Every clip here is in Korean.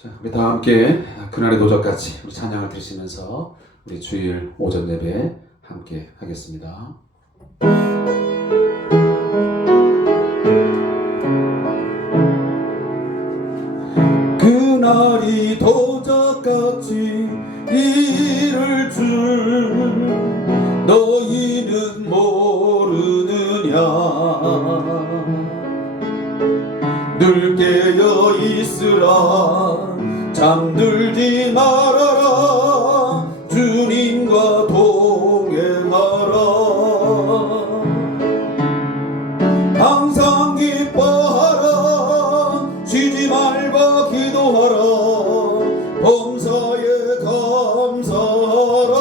자, 우리 다 함께 그날의 도적같이 우리 찬양을 드리시면서 우리 주일 오전 예배 함께 하겠습니다. 그날이 도적같이 이를 줄 너희는 모르느냐. 늘 깨어 있으라. 잠들지 말아라. 주님과 동행하라. 항상 기뻐하라. 쉬지 말고 기도하라. 범사에 감사하라.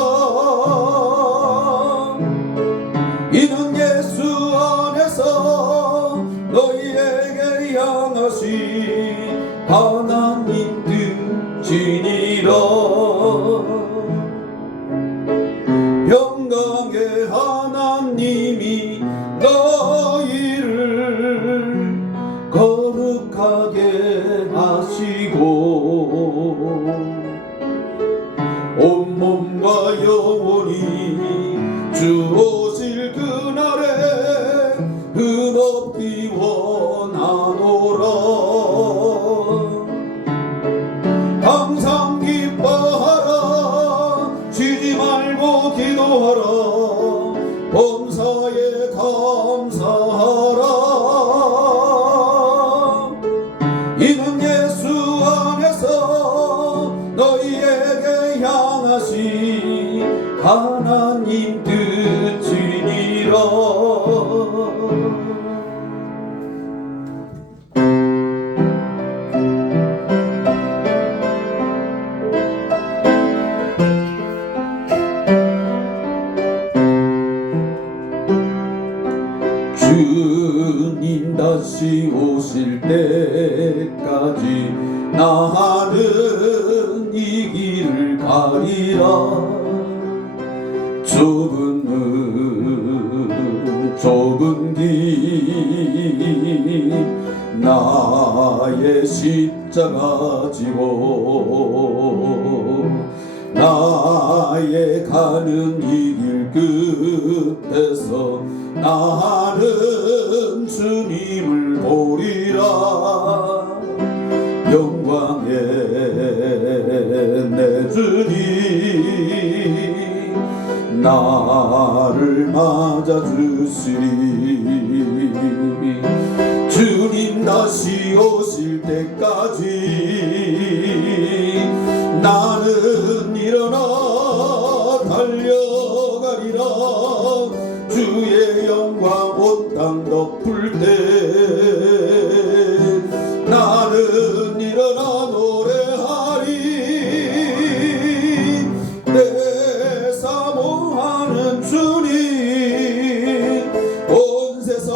이는 예수 안에서 너희에게 향하신 하나님 뜻이니라. 영광의 하나님이 너희를 거룩하게 하시고 온몸과 영혼이 주 오실 그날에 흠없기 원하노라. 항상 기뻐하라. 쉬지 말고 기도하라. 범사에 감사하라. 이는 예수 안에서 너희에게 향하신 하나님 뜻이니라. 주님 다시 오실 때까지 나는 이 길을 가리라. 좁은 길 나의 십자가 지고 나의 가는 이 길 끝에서 나는 주님을 보리라. 영광의 내 주님 나를 맞아주시리. 주님 다시 오실 때까지 나는 일어나 달려가리라. 주의 영광 온 땅 덮을 때 나는 일어나 노래하리. 내 사모하는 주님 온 세상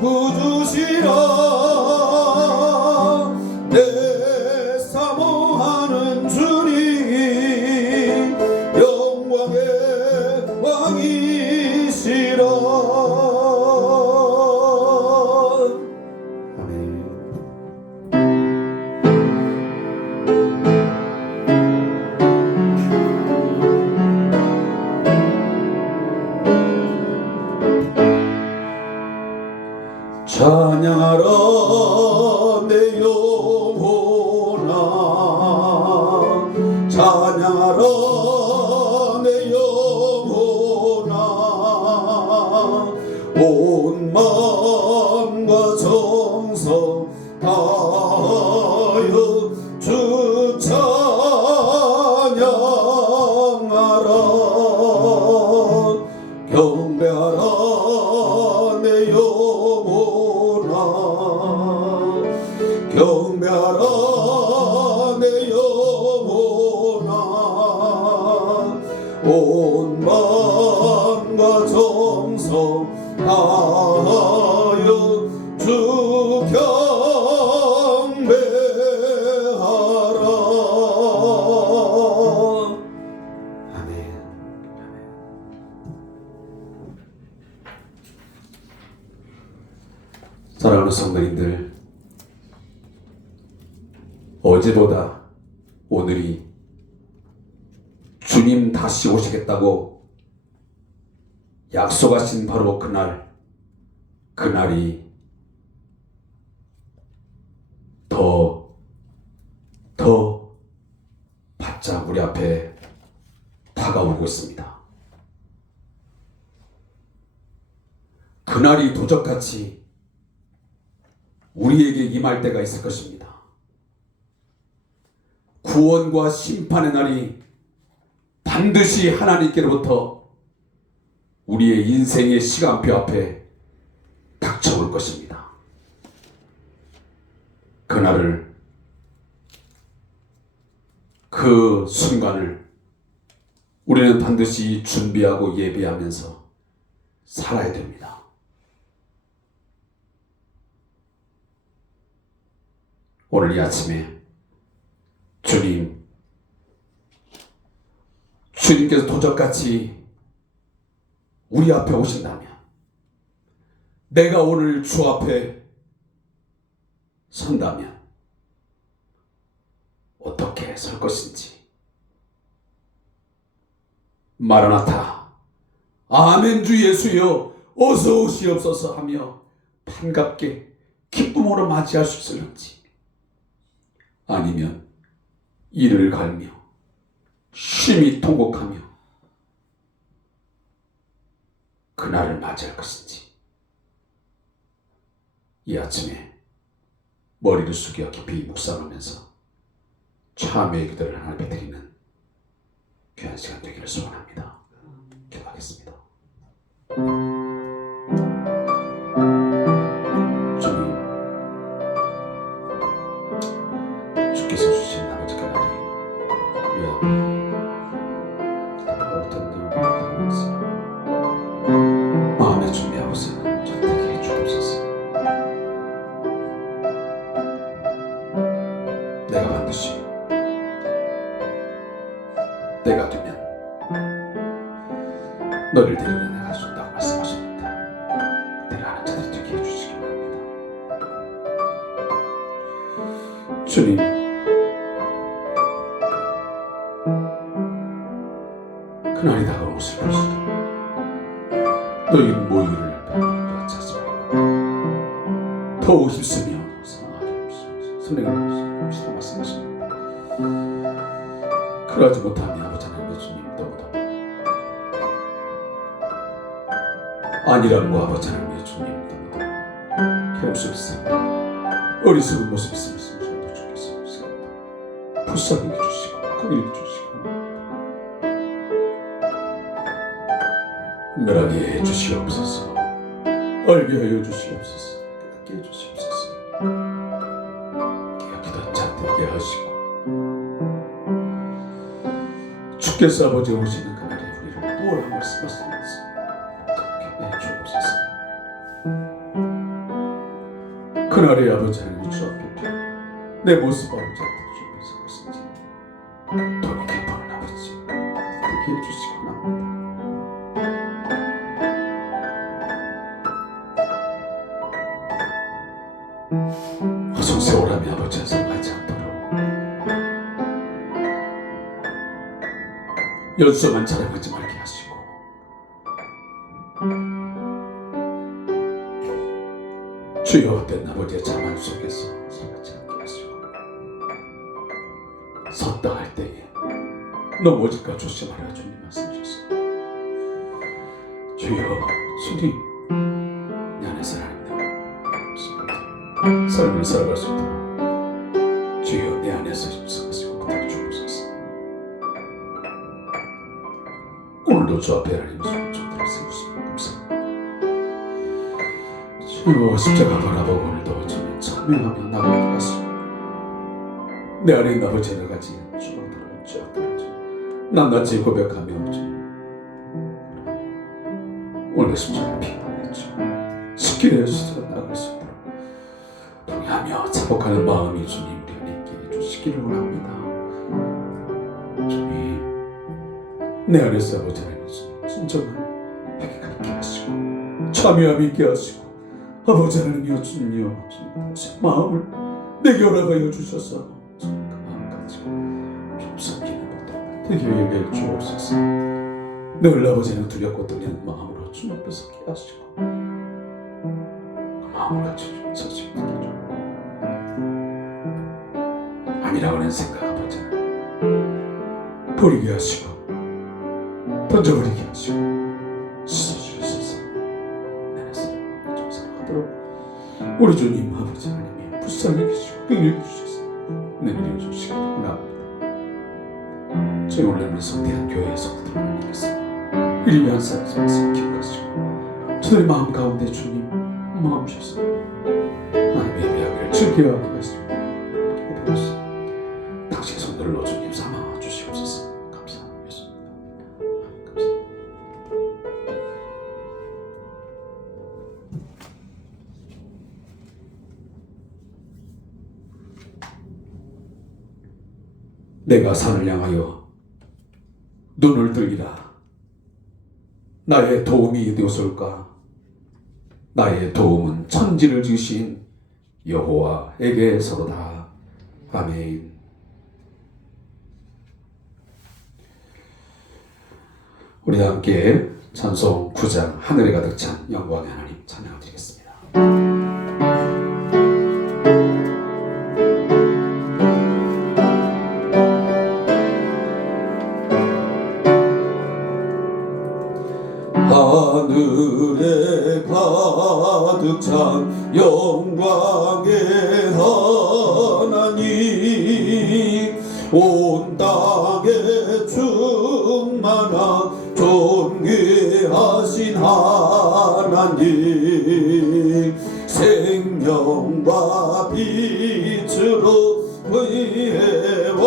구주시라. 내 사모하는 주님 영광의 왕이시라. 아멘. 찬양하라 내 영혼아. 찬양하라 내 영혼아. 온 마음과 정성 다하여 주 찬양하라. 경배하라 내 영혼아. 경배하라 내 영혼아. 온 마음과 정성 다하여 주 경배하라. 아멘. 사랑하는 성도님들, 어제보다 오늘이 주님 다시 오시겠다고 약속하신 바로 그날이 더 바짝 우리 앞에 다가오고 있습니다. 그날이 도적같이 우리에게 임할 때가 있을 것입니다. 구원과 심판의 날이 반드시 하나님께로부터 우리의 인생의 시간표 앞에 닥쳐올 것입니다. 그날을, 그 순간을 우리는 반드시 준비하고 예배하면서 살아야 됩니다. 오늘 이 아침에 주님께서 도적같이 우리 앞에 오신다면, 내가 오늘 주 앞에 선다면 어떻게 설 것인지, 마라나타, 아멘 주 예수여 어서 오시옵소서 하며 반갑게 기쁨으로 맞이할 수 있을지, 아니면 이를 갈며 심히 통곡하며 그날을 맞이할 것인지, 이 아침에 머리를 숙여 깊이 묵상하면서 참회의 기도를 하나님께 드리는 귀한 시간 되기를 소원합니다. 기도하겠습니다. 주님, 주께서 주신 아버지 그날이 우리 앞에 마음에 준비하고서는 절대게 해주옵소서. 내가 반드시 때가 되면 너를 데리러 내가 준다고 말씀하셨는데, 데려가는 자들이 되게 해주시기 바랍니다. 주님, 그날이 다가오고 슬플수록 너희는 모이기를 같이 하지 말고 더욱 힘쓰며 사랑하게 하옵소서. 성령을 하시고 말씀하십니다. 그러하지 못하면 아버지 하나님의 주님 너무도 아니라고 아버지 하나님의 주님 너무도 괴롭습니다. 어리석은 모습 있으면 주께서 불쌍히 해주시고 긍휼히 해주시고 은밀하게 해주시옵소서. 알게 하여 주시옵소서. 깨닫게 해주시옵소서. 깨닫기도 잠들게 하시고 주께서 아버지 오시는 그날에 우리를 뭘 한 말씀하시면서 그렇게 해주옵소서. 그날에 아버지 하나님 주 앞에 내 모습 아버지 앞에 주께서 것인지 돌이켜 보는 아버지 그렇게 해주시고 납니다. 세월함이 아버지 안성하지 않도록 연수만 자랑하지 말게 하시고, 주여 헛된 아버지의 자만 속에서 살지 않게 하시고, 섰다 할 때에 넘어질까 조심하라 주님 말씀 주셨습니다. 주여, 주님 내 안에서 하나님 삶을 살아갈 수 있도록 주여 내 안에서 힘쓰시고 부탁 주옵소서. 오늘도 주 앞에 하나님의 손을 세우시면 감사합니다. 주여 십자가 바라보고 오늘도 주님 참여하며 나가게 하시고, 내 안에 있는 아버지를 가지 주어들어 주어들어 낱낱이 고백하며 주님 오늘 십자가를 피하며 주님 십길에 주셔서 나갈 수 있도록 동의하며 자복하는 마음이 주님 우리 안에 있게 해주시기를 원합니다. 주님 내 안에서 아버지 하나님 주님 진정한 회개가 있게 하시고 참여함이 있게 하시고, 아버지 하나님이여 주님이여 주님 마음을 내게 허락하여 주셔서 주님 가지고 좀 섬기는 것도 되게 여길 주옵소서. 늘 아버지는 두렵고 떨리는 마음으로 주님 앞에서 기하시고 그 마음을 같이 좀 서지 드리죠. 아니라고 하는 생각 아버지는 버리게 하시고 던져버리게 하시고 씻어주셔서 나는 사람 정상하도록 우리 주님 아버지 하나님이 불쌍히 계시고 긍휼히 주셔서 내밀어 주시기 원합니다. 저희 올라오는 성대한 교회의 성도들을 올리겠습니다. 이리 위한 사람을 기억하시고 저들의 마음 가운데 주님 마음 주셔서 하나님의 예배하기를 즐겨하게 하시고 기도하시고 당신의 손들로 주님 삼아 주시옵소서. 감사합니다. 감사합니다. 내가 산을 향하여 눈을 들기라. 나의 도움이 어디서 올까? 나의 도움은 천지를 지으신 여호와에게서로다. 아멘. 우리 함께 찬송 9장 하늘에 가득 찬 영광의 하나님 찬양드리겠습니다. 하늘에 가득 찬 영광의 하나님, 온 땅에 충만한 존귀하신 하나님, 생명과 빛으로 의회와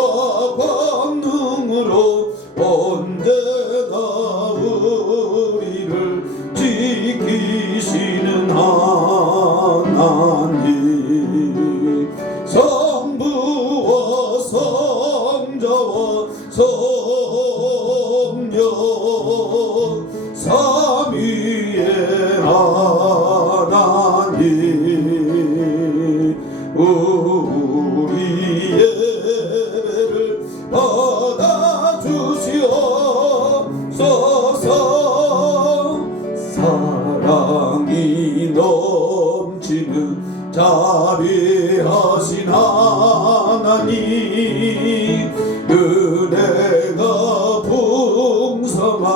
권능으로 언제나 우리를 지키시는 하나님, 성부와 성자와 성령 삼위의 하나님, 우리의 예배를 받아주시옵소서. 사랑이 넘치는 자비하신 하나님, 은혜가 풍성한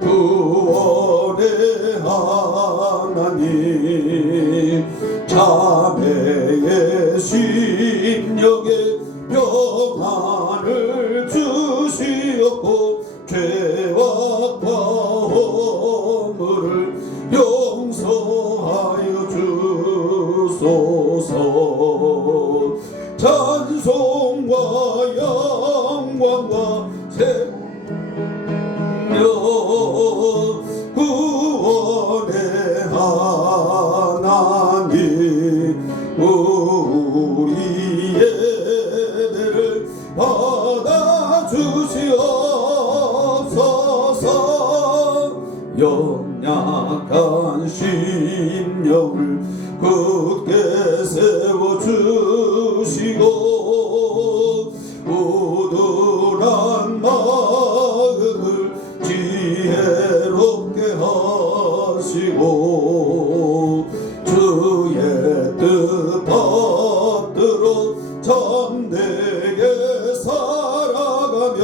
구원의 하나님, 자매의 심령에 평안을 주시옵고 죄악과 허물을 용서하여 주소서. 찬송과 영광과 생명 구원의 하나님, 우리 예배를 받아주시옵소서. 연약한 심령을 굳게 세워주시고 우둔한 마음을 지혜롭게 하시고 주의 뜻 받들어 참되게 살아가며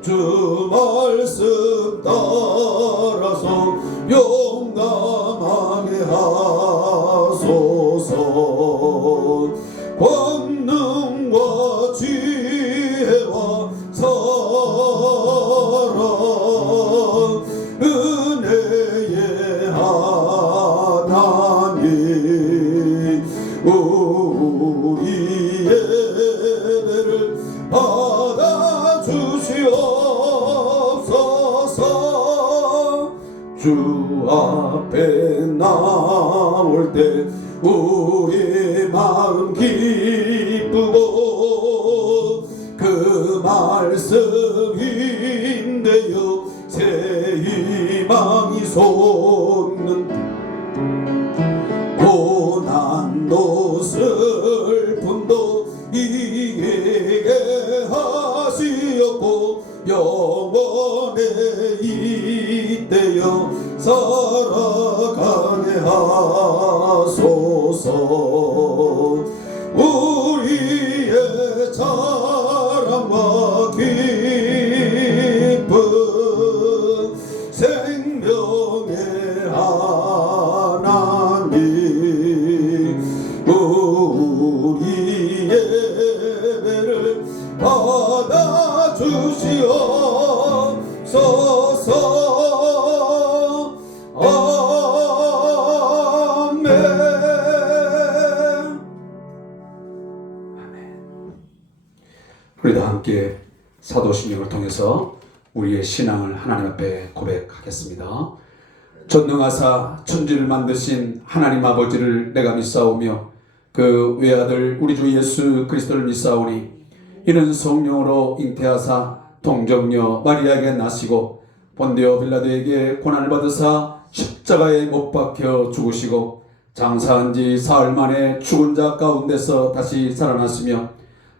주 말씀 따라서 용감하게 하소서. 권능과 지혜와 사랑 은혜의 하나님, 우리 예배를 받아주시옵소서. 주 앞에 나올 때 우리 마음 기쁘고 그 말씀 인되어 새 희망이 솟는 고난도 슬픔도 이기게 우리의 자랑과 기쁨 생명의 하나님 우리의 예배를 받아주시옵소서. 아멘. 우리도 함께 사도신경을 통해서 우리의 신앙을 하나님 앞에 고백하겠습니다. 전능하사 천지를 만드신 하나님 아버지를 내가 믿사오며 그 외아들 우리 주 예수 그리스도를 믿사오니 이는 성령으로 잉태하사 동정녀 마리아에게 나시고 본디오 빌라도에게 고난을 받으사 십자가에 못 박혀 죽으시고 장사한 지 사흘 만에 죽은 자 가운데서 다시 살아났으며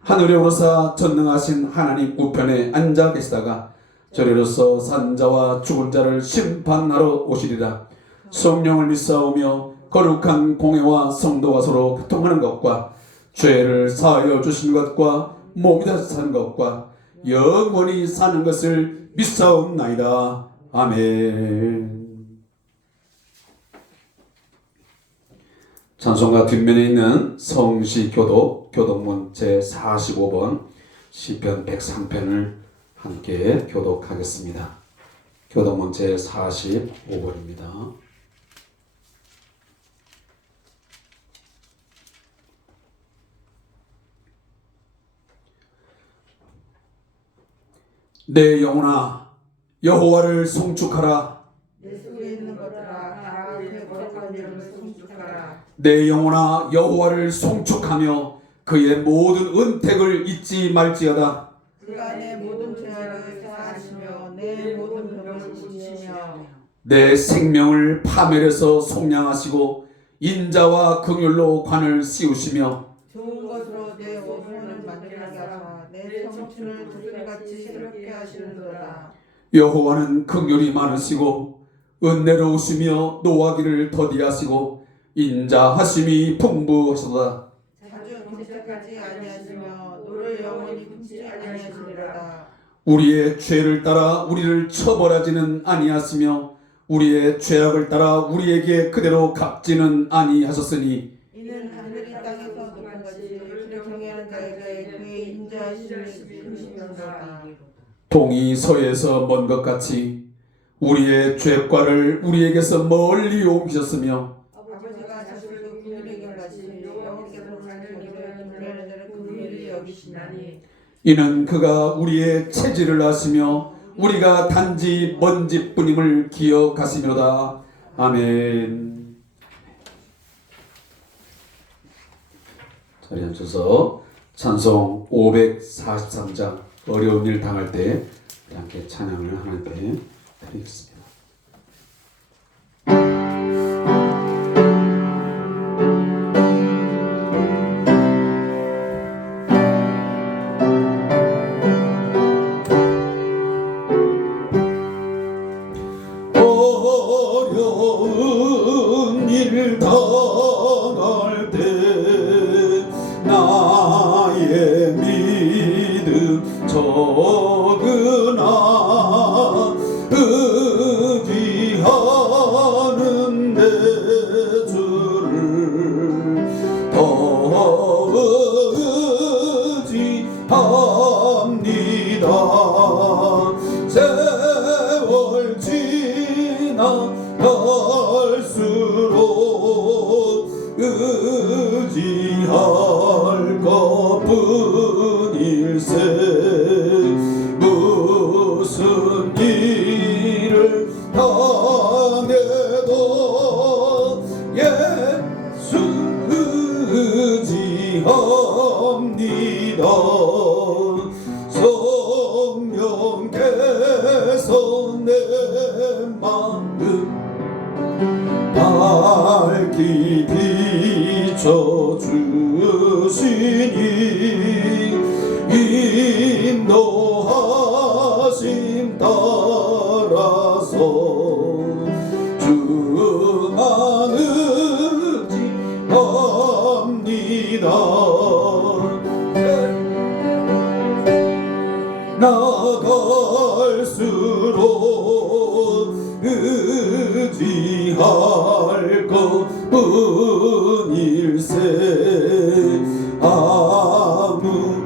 하늘에 오르사 전능하신 하나님 우편에 앉아 계시다가 저리로서 산 자와 죽은 자를 심판하러 오시리라. 성령을 믿사오며 거룩한 공회와 성도가 서로 교통하는 것과 죄를 사하여 주신 것과 몸이 다시 사는 것과 영원히 사는 것을 믿사옵나이다. 아멘. 찬송가 뒷면에 있는 성시교독 교독문 제45번 시편 103편을 함께 교독하겠습니다. 교독문 제45번입니다. 내 영혼아 여호와를 송축하라. 내 속에 있는 것들아 다 그의 거룩한 이름을 송축하라. 내 영혼아 여호와를 송축하며 그의 모든 은택을 잊지 말지어다. 그가 내 모든 죄악을 사하시며 내 모든 병을 고치시며 내 생명을 파멸해서 속량하시고 인자와 긍휼로 관을 씌우시며 좋은 것으로 내 오순을 만들게 하사 내 청춘을 두들같이 새롭게 하시는도다. 여호와는 긍휼이 많으시고 은혜로우시며 노하기를 더디하시고 인자하심이 풍부하시도다. 자주 경색하지 아니하시며 노를 영원히 품지 아니하시리로다. 우리의 죄를 따라 우리를 처벌하지는 아니하시며 우리의 죄악을 따라 우리에게 그대로 갚지는 아니하셨으니 이는 하늘이 땅에서 높은 것이 그를 경외하는 자에게 그의 인자하심을 품으시면서다. 동이 서에서 먼 것 같이 우리의 죄과를 우리에게서 멀리 옮기셨으며 아버지가 자식을 긍휼히 여기시니 여호와께서 자기를 경외하는 자를 긍휼히 여기시나니 이는 그가 우리의 체질을 아시며 우리가 단지 먼지뿐임을 기억하시며다. 아멘. 자리에 앉아서 찬송 543장 어려운 일 당할 때 함께 찬양을 하나님께 드리겠습니다. 어려운 일 당할 때 나의 믿음 적으나 의지하는 내 주를 더 의지합니다. 세월 지나갈수록 의지할 것뿐일세. 무슨 일을 당해도 예수 의지합니다. 성령께서 내 마음 밝히 비춰주시니 인도하심 따라서 주만 의지하리라. 나갈수록 의지할 것뿐일세 아무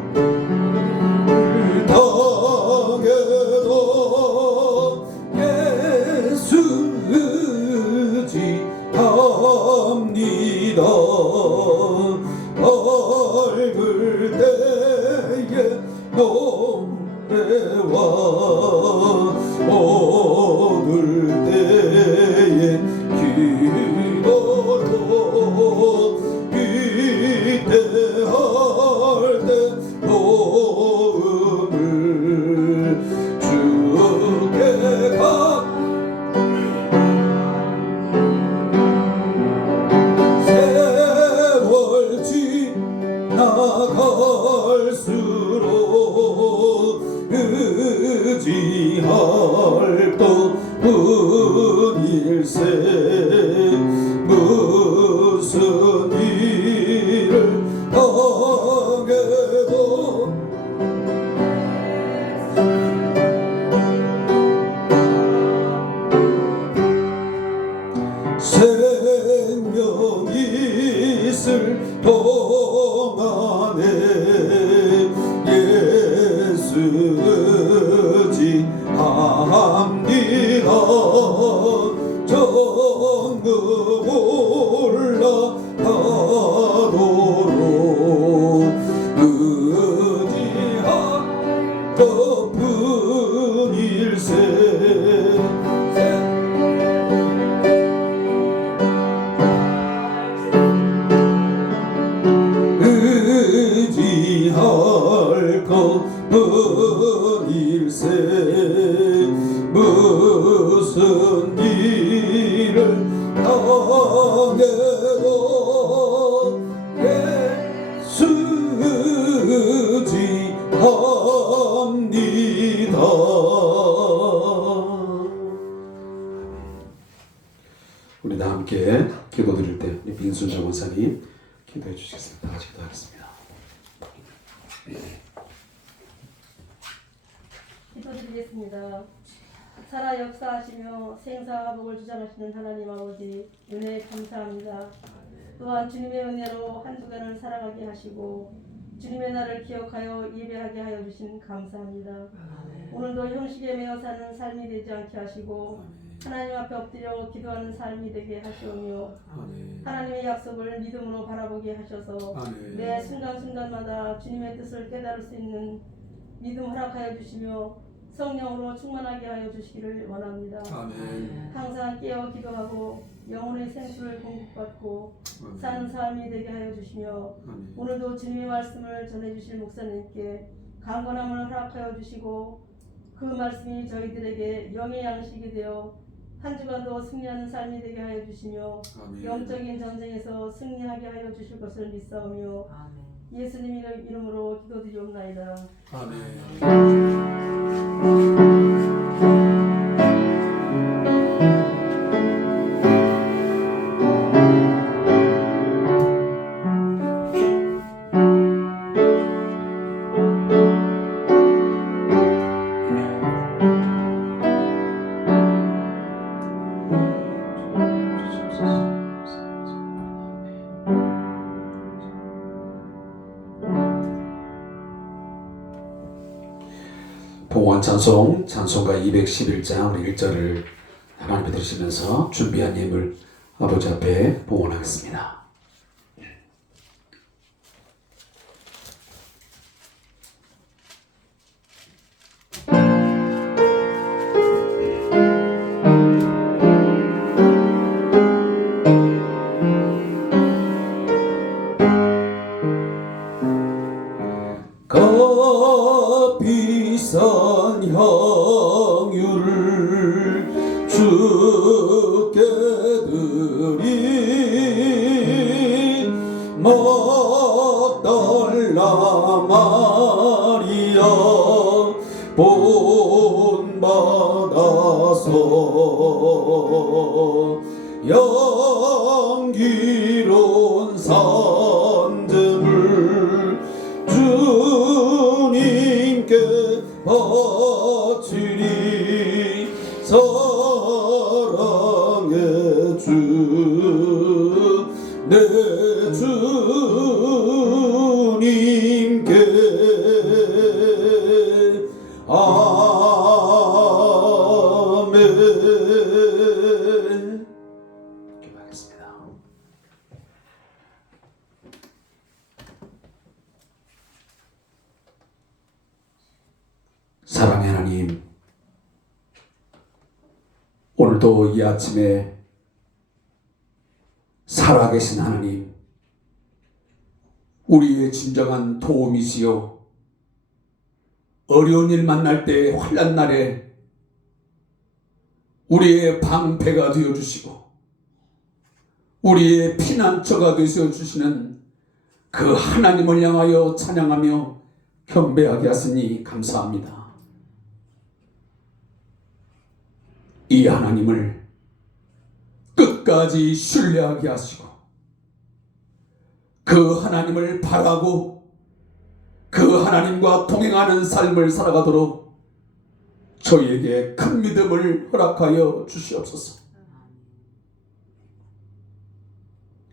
당해도 예수 의지합니다. 밝을 때에 노래와 어두울 때에 기도로 위대할 때 도움을 주께 세월 지나갈수록 의지할 것뿐일세 무슨 일을 당해도 생명이 있을 동안에 예수 의지합니다. 정금 올라가도록 의지할 것뿐일세 의지할 것뿐일세 무슨 일을 당해도 예수 의지합니다. 우리 다 함께 기도드릴 때 민순자 원사님 기도해 주시겠습니다. 다 같이 기도하겠습니다. 기도드리겠습니다. 살아 역사하시며 생사와 복을 주장하시는 하나님 아버지 은혜 감사합니다. 또한 주님의 은혜로 한 주간을 살아가게 하시고 주님의 날을 기억하여 예배하게 하여 주신 감사합니다. 오늘도 형식에 매여 사는 삶이 되지 않게 하시고 하나님 앞에 엎드려 기도하는 삶이 되게 하시오며 하나님의 약속을 믿음으로 바라보게 하셔서 매 순간순간마다 주님의 뜻을 깨달을 수 있는 믿음 허락하여 주시며 성령으로 충만하게 하여 주시기를 원합니다. 항상 깨어 기도하고 영혼의 생수를 공급받고 사는 삶이 되게 하여 주시며 오늘도 주님의 말씀을 전해주실 목사님께 강건함을 허락하여 주시고 그 말씀이 저희들에게 영의 양식이 되어 한 주간도 승리하는 삶이 되게 하여 주시며 영적인 전쟁에서 승리하게 하여 주실 것을 믿사오며 예수님의 이름으로 기도드리옵나이다. 아멘. 봉헌 찬송 찬송가 211장 우리 1절을 하나님께 드리시면서 준비한 예물 아버지 앞에 봉헌하겠습니다. 비싼 향유를 주께 드리 막달라 마리아 본받아서 향기로운 산증을 바치리 사랑의 주 내 주님께 아멘. 기도하겠습니다. 사랑의 하나님, 오늘도 이 아침에 살아계신 하나님, 우리의 진정한 도움이시요, 어려운 일 만날 때 환난 날에 우리의 방패가 되어주시고 우리의 피난처가 되어주시는 그 하나님을 향하여 찬양하며 경배하게 하시니 감사합니다. 이 하나님을 끝까지 신뢰하게 하시고 그 하나님을 바라고 그 하나님과 동행하는 삶을 살아가도록 저희에게 큰 믿음을 허락하여 주시옵소서.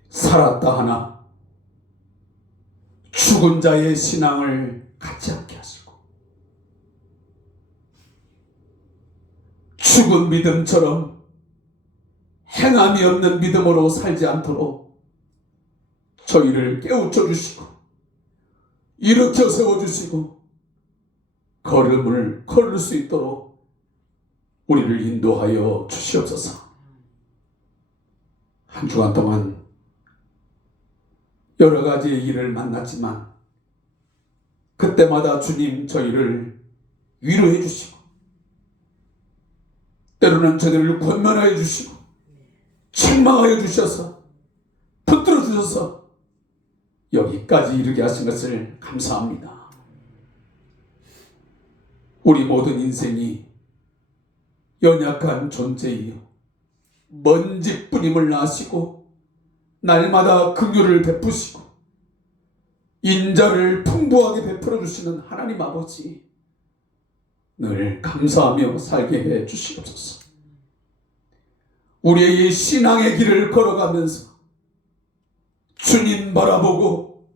살았다 하나 죽은 자의 신앙을 갖지 않게 하시고 죽은 믿음처럼 행함이 없는 믿음으로 살지 않도록 저희를 깨우쳐 주시고 일으켜 세워주시고 걸음을 걸을 수 있도록 우리를 인도하여 주시옵소서. 한 주간 동안 여러 가지의 일을 만났지만 그때마다 주님 저희를 위로해 주시고 때로는 저희를 권면하여 주시고 책망하여 주셔서 붙들어 주셔서 여기까지 이르게 하신 것을 감사합니다. 우리 모든 인생이 연약한 존재이요 먼지뿐임을 아시고 날마다 긍휼을 베푸시고 인자를 풍부하게 베풀어 주시는 하나님 아버지, 늘 감사하며 살게 해 주시옵소서. 우리의 신앙의 길을 걸어가면서 주님 바라보고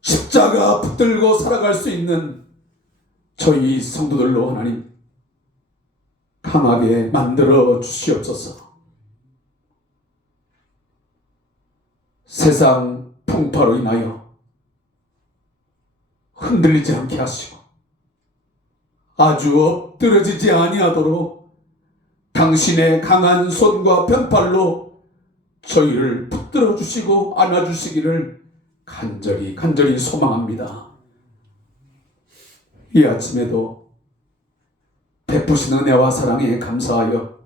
십자가 붙들고 살아갈 수 있는 저희 성도들로 하나님 강하게 만들어 주시옵소서. 세상 풍파로 인하여 흔들리지 않게 하시고 아주 엎드러지지 아니하도록 당신의 강한 손과 편팔로 저희를 붙들어 주시고 안아주시기를 간절히 소망합니다. 이 아침에도 베푸신 은혜와 사랑에 감사하여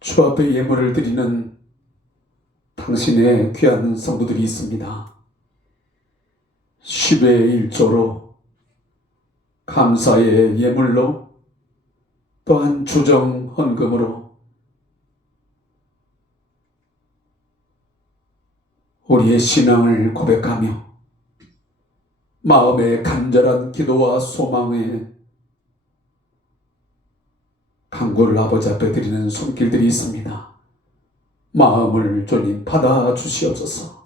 주 앞에 예물을 드리는 당신의 귀한 성도들이 있습니다. 10의 1조로 감사의 예물로 또한 주정 헌금으로 우리의 신앙을 고백하며 마음의 간절한 기도와 소망에 간구를 아버지 앞에 드리는 손길들이 있습니다. 마음을 주님 받아 주시옵소서.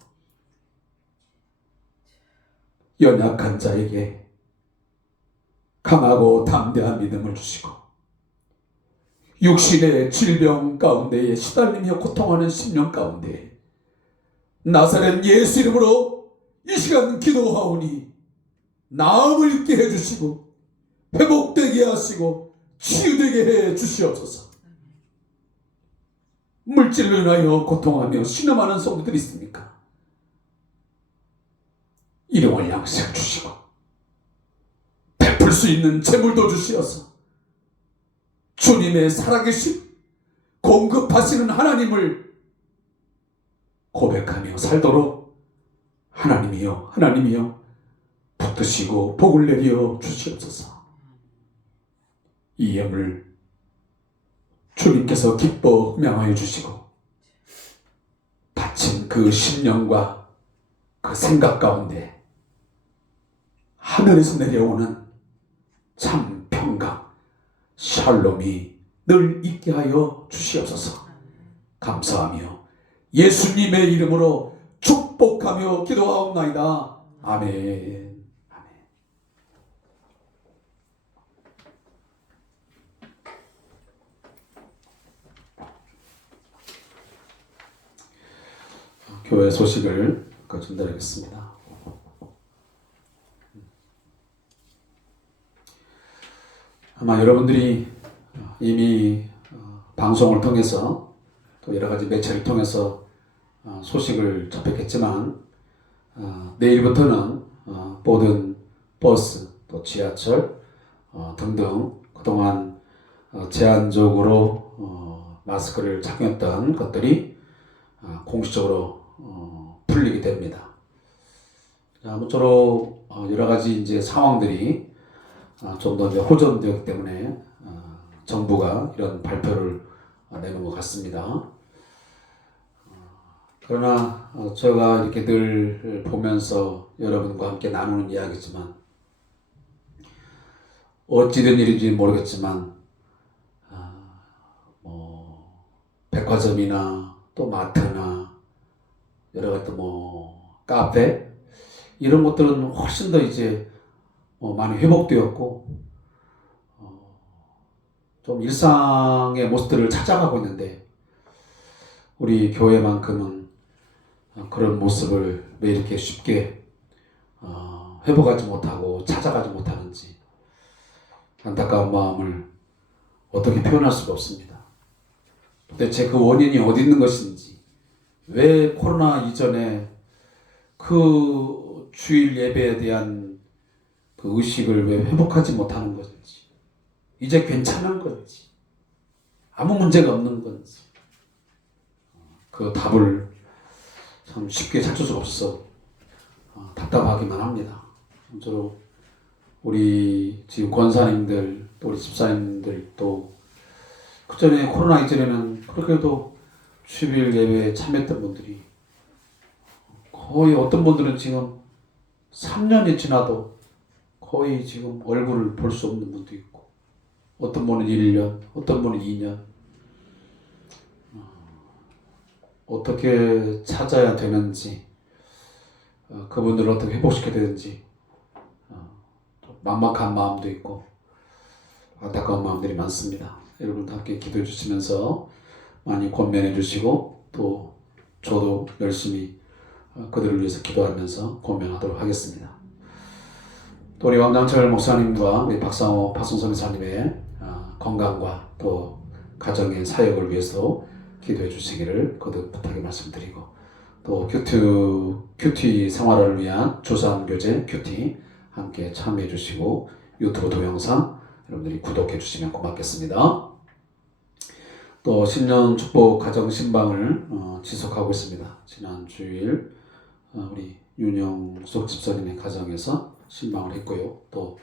연약한 자에게 강하고 담대한 믿음을 주시고 육신의 질병 가운데에 시달리며 고통하는 심령 가운데 나사렛 예수 이름으로 이 시간 기도하오니 나음을 있게 해주시고 회복되게 하시고 치유되게 해 주시옵소서. 물질로 인하여 고통하며 신음하는 성도들이 있습니까? 일용할 양식을 주시고 베풀 수 있는 재물도 주시어서 주님의 살아계신 공급하시는 하나님을 고백하며 살도록 하나님이여 붙드시고 복을 내려 주시옵소서. 이 예물 주님께서 기뻐 흠양하여 주시고 바친 그 심령과 그 생각 가운데 하늘에서 내려오는 참 평강, 샬롬이 늘 있게 하여 주시옵소서. 감사하며 예수님의 이름으로 축복하며 기도하옵나이다. 아멘. 교회 소식을 전달하겠습니다. 아마 여러분들이 이미 방송을 통해서 또 여러 가지 매체를 통해서 소식을 접했겠지만 내일부터는 모든 버스 또 지하철 등등 그동안 제한적으로 마스크를 착용했던 것들이 공식적으로 풀리게 됩니다. 아무쪼록 여러 가지 이제 상황들이 좀 더 호전되었기 때문에 정부가 이런 발표를 내는 것 같습니다. 그러나 제가 이렇게 늘 보면서 여러분과 함께 나누는 이야기지만 어찌된 일인지 모르겠지만 백화점이나 또 마트나 여러 가지 카페 이런 것들은 훨씬 더 이제 많이 회복되었고 좀 일상의 모습들을 찾아가고 있는데 우리 교회만큼은 그런 모습을 왜 이렇게 쉽게 회복하지 못하고 찾아가지 못하는지 안타까운 마음을 어떻게 표현할 수가 없습니다. 도대체 그 원인이 어디 있는 것인지, 왜 코로나 이전에 그 주일 예배에 대한 그 의식을 왜 회복하지 못하는 것인지, 이제 괜찮은 건지, 아무 문제가 없는 건지, 그 답을 참 쉽게 찾을 수가 없어서 답답하기만 합니다. 저로 우리 지금 권사님들, 또 우리 집사님들 또 그전에 코로나 이전에는 그렇게도 주일 예배에 참여했던 분들이 거의 어떤 분들은 지금 3년이 지나도 거의 지금 얼굴을 볼 수 없는 분도 있고 어떤 분은 1년, 어떤 분은 2년 어떻게 찾아야 되는지 그분들을 어떻게 회복시켜야 되는지 막막한 마음도 있고 안타까운 마음들이 많습니다. 여러분도 함께 기도해 주시면서 많이 권면해 주시고 또 저도 열심히 그들을 위해서 기도하면서 권면하도록 하겠습니다. 또 우리 왕장철 목사님과 우리 박상호 파송선교사님의 건강과 또 가정의 사역을 위해서 기도해 주시기를 거듭 부탁의 말씀드리고 또 큐티 생활을 위한 조산교제 큐티 함께 참여해 주시고 유튜브 동영상 여러분들이 구독해 주시면 고맙겠습니다. 또 신년 축복 가정 신방을 지속하고 있습니다. 지난 주일 우리 윤영숙 집사님의 가정에서 신방을 했고요. 또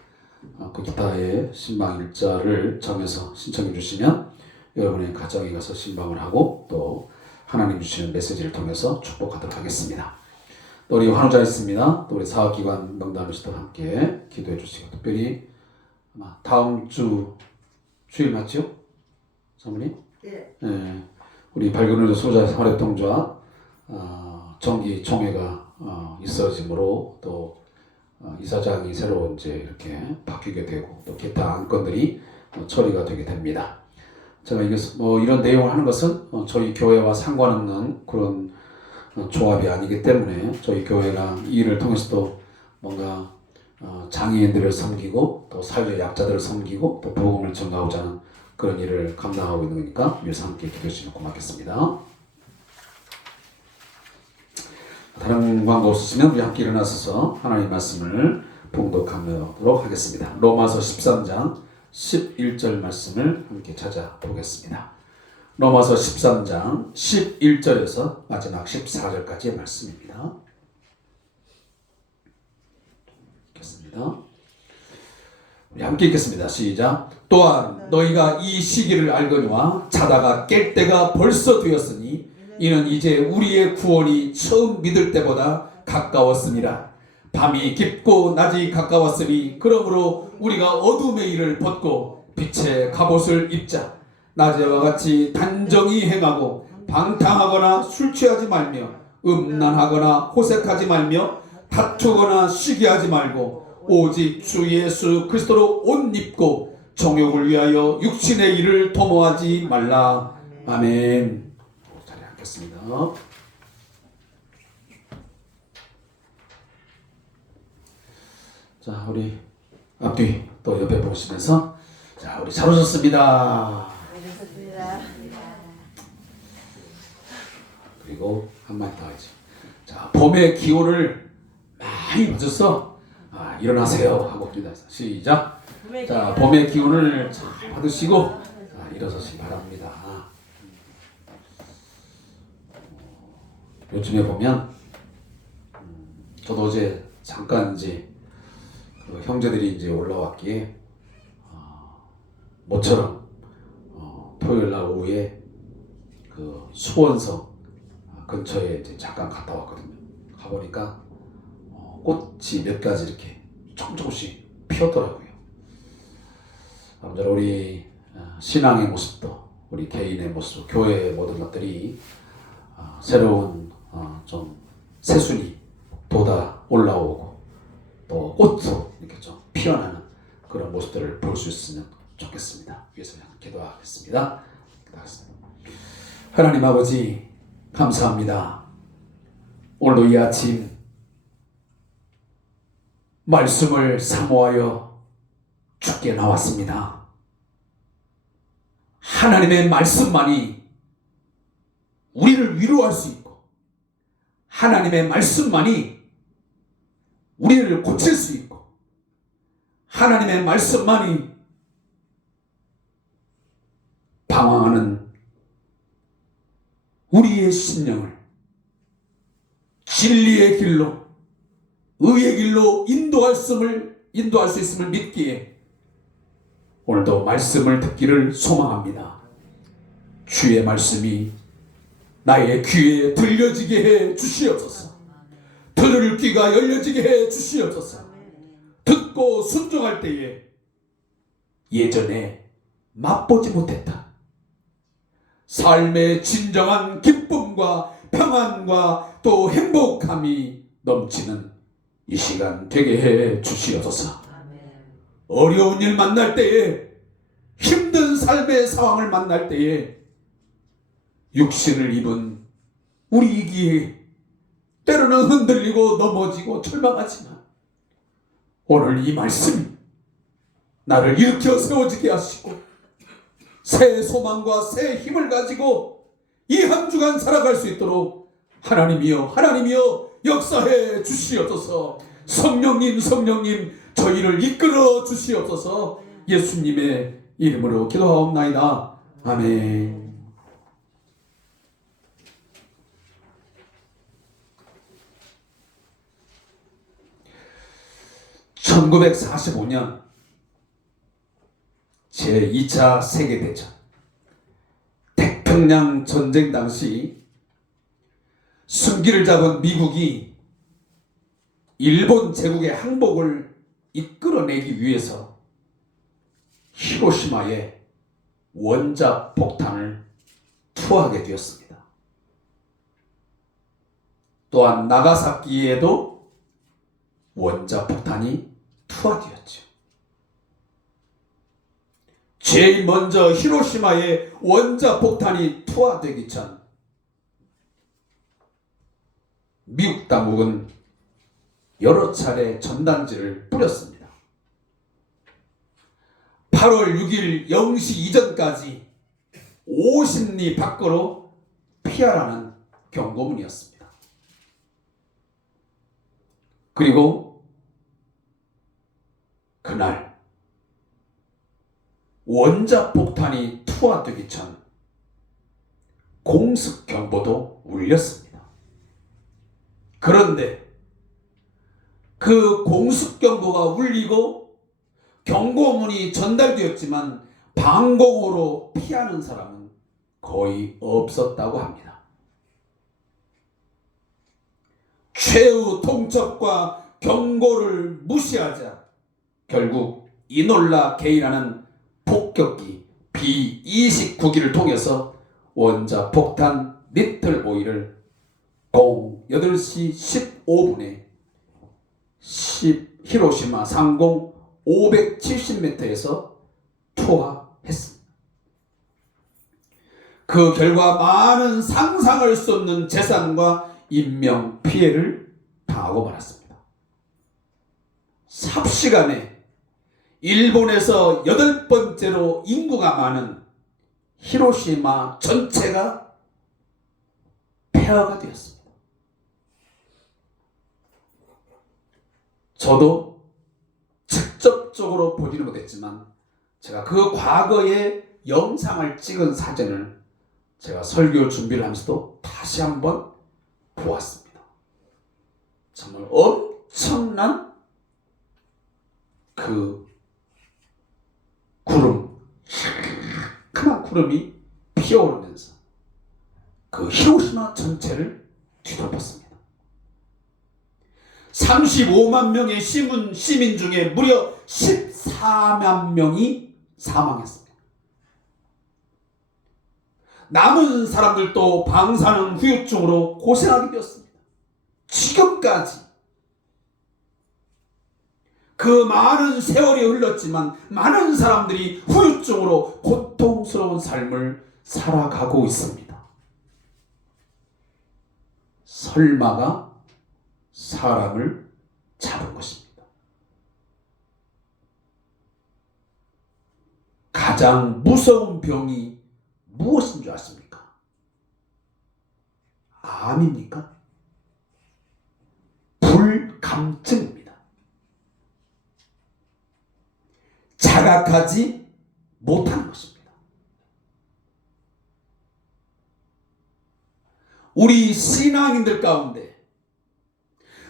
그 기타의 신방 일자를 정해서 신청해 주시면 여러분의 가정에 가서 신방을 하고 또 하나님 주시는 메시지를 통해서 축복하도록 하겠습니다. 또 우리 환우자 있습니다. 또 우리 사업기관 명단으로도 함께 기도해 주시고 특별히 아마 다음 주 주일 맞죠? 사모님? 네. 네. 우리 발견의료 소자 활협동조합 정기 총회가 있어지므로 또 이사장이 새로 이제 이렇게 바뀌게 되고 또 기타 안건들이 처리가 되게 됩니다. 제가 이게 이런 내용을 하는 것은 저희 교회와 상관없는 그런 조합이 아니기 때문에 저희 교회가 이 일을 통해서도 뭔가 장애인들을 섬기고 또 사회적 약자들을 섬기고 또 복음을 전가하고자 하는 그런 일을 감당하고 있는 거니까 위해서 함께 기도해 주시면 고맙겠습니다. 다른 광고 없으시면 우리 함께 일어나서서 하나님의 말씀을 봉독하도록 하겠습니다. 로마서 13장 11절 말씀을 함께 찾아보겠습니다. 로마서 13장 11절에서 마지막 14절까지의 말씀입니다. 읽겠습니다. 우리 함께 읽겠습니다. 시작. 또한 너희가 이 시기를 알거니와 자다가 깰 때가 벌써 되었으니 이는 이제 우리의 구원이 처음 믿을 때보다 가까웠음이라. 밤이 깊고 낮이 가까웠으니 그러므로 우리가 어둠의 일을 벗고 빛의 갑옷을 입자. 낮에와 같이 단정히 행하고 방탕하거나 술 취하지 말며 음란하거나 호색하지 말며 다투거나 시기하지 말고 오직 주 예수 그리스도로 옷 입고 정욕을 위하여 육신의 일을 도모하지 말라. 아멘. 자리 앉겠습니다. 자, 우리 앞뒤 또 옆에 보시면서 자, 우리 잘 오셨습니다. 그리고 한마디 더 하지. 자, 봄의 기운을 많이 받아서 일어나세요 하고 기도해서 시작. 자, 봄의 기운을 잘 받으시고 일어서시 바랍니다. 요즘에 보면 저도 어제 잠깐 이제 그 형제들이 이제 올라왔기에 모처럼 토요일 날 오후에 그 수원성 근처에 이제 잠깐 갔다 왔거든요. 가보니까 꽃이 몇 가지 이렇게 조금씩 피었더라고요. 아무쪼록 우리 신앙의 모습도 우리 개인의 모습, 교회의 모든 것들이 새로운 좀 새순이 돋아 올라오고 또 꽃도 이렇게 좀 피어나는 그런 모습들을 볼 수 있으면 좋겠습니다. 위해서 기도하겠습니다. 하나님 아버지 감사합니다. 오늘도 이 아침 말씀을 사모하여 주께 나왔습니다. 하나님의 말씀만이 우리를 위로할 수 있고 하나님의 말씀만이 우리를 고칠 수 있고 하나님의 말씀만이 방황하는 우리의 심령을 진리의 길로 의의 길로 인도할 수 있음을 믿기에 오늘도 말씀을 듣기를 소망합니다. 주의 말씀이 나의 귀에 들려지게 해 주시옵소서. 들을 귀가 열려지게 해 주시옵소서. 듣고 순종할 때에 예전에 맛보지 못했다 삶의 진정한 기쁨과 평안과 또 행복함이 넘치는 이 시간 되게 해 주시옵소서. 어려운 일 만날 때에 힘든 삶의 상황을 만날 때에 육신을 입은 우리 이기에 때로는 흔들리고 넘어지고 절망하지만 오늘 이 말씀이 나를 일으켜 세워지게 하시고 새 소망과 새 힘을 가지고 이 한 주간 살아갈 수 있도록 하나님이여 역사해 주시옵소서. 성령님 저희를 이끌어 주시옵소서. 예수님의 이름으로 기도하옵나이다. 아멘. (1945년) 제2차 세계대전 태평양 전쟁 당시 승기를 잡은 미국이 일본 제국의 항복을 이끌어내기 위해서 히로시마에 원자 폭탄을 투하하게 되었습니다. 또한 나가사키에도 원자 폭탄이 투하되었죠. 제일 먼저 히로시마에 원자 폭탄이 투하되기 전 미국 당국은 여러 차례 전단지를 뿌렸습니다. 8월 6일 0시 이전까지 50리 밖으로 피하라는 경고문이었습니다. 그리고 그날 원자폭탄이 투하되기 전 공습경보도 울렸습니다. 그런데 그 공습경보가 울리고 경고문이 전달되었지만 방공호로 피하는 사람은 거의 없었다고 합니다. 최후 통첩과 경고를 무시하자 결국 이놀라 게이라는 폭격기 B-29기를 통해서 원자 폭탄 리틀 오일을 8시 15분에 히로시마 상공 570m에서 투하했습니다. 그 결과 많은 상상할 수 없는 재산과 인명 피해를 당하고 말았습니다. 삽시간에 일본에서 8번째로 인구가 많은 히로시마 전체가 폐허가 되었습니다. 저도 직접적으로 보지는 못했지만 제가 그 과거의 영상을 찍은 사진을 제가 설교 준비를 하면서도 다시 한번 보았습니다. 정말 엄청난 그 구름, 큰 구름이 피어오르면서 그 히로시마 전체를 뒤덮었습니다. 35만 명의 시민 중에 무려 14만 명이 사망했습니다. 남은 사람들도 방사능 후유증으로 고생하게 되었습니다. 지금까지 그 많은 세월이 흘렀지만 많은 사람들이 후유증으로 고통스러운 삶을 살아가고 있습니다. 설마가 사람을 잡은 것입니다. 가장 무서운 병이 무엇인 줄 아십니까? 암입니까? 불감증입니다. 자각하지 못하는 것입니다. 우리 신앙인들 가운데,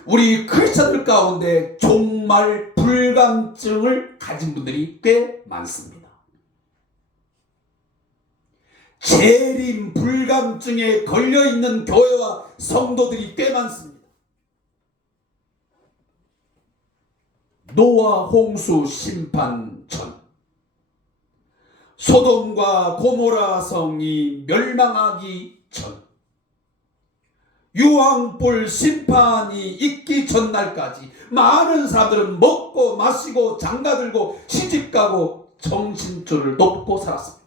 우리 크리스천들 가운데 정말 불감증을 가진 분들이 꽤 많습니다. 재림 불감증에 걸려있는 교회와 성도들이 꽤 많습니다. 노아 홍수 심판 전, 소돔과 고모라 성이 멸망하기 전, 유황불 심판이 있기 전날까지 많은 사람들은 먹고 마시고 장가들고 시집가고 정신줄을 놓고 살았습니다.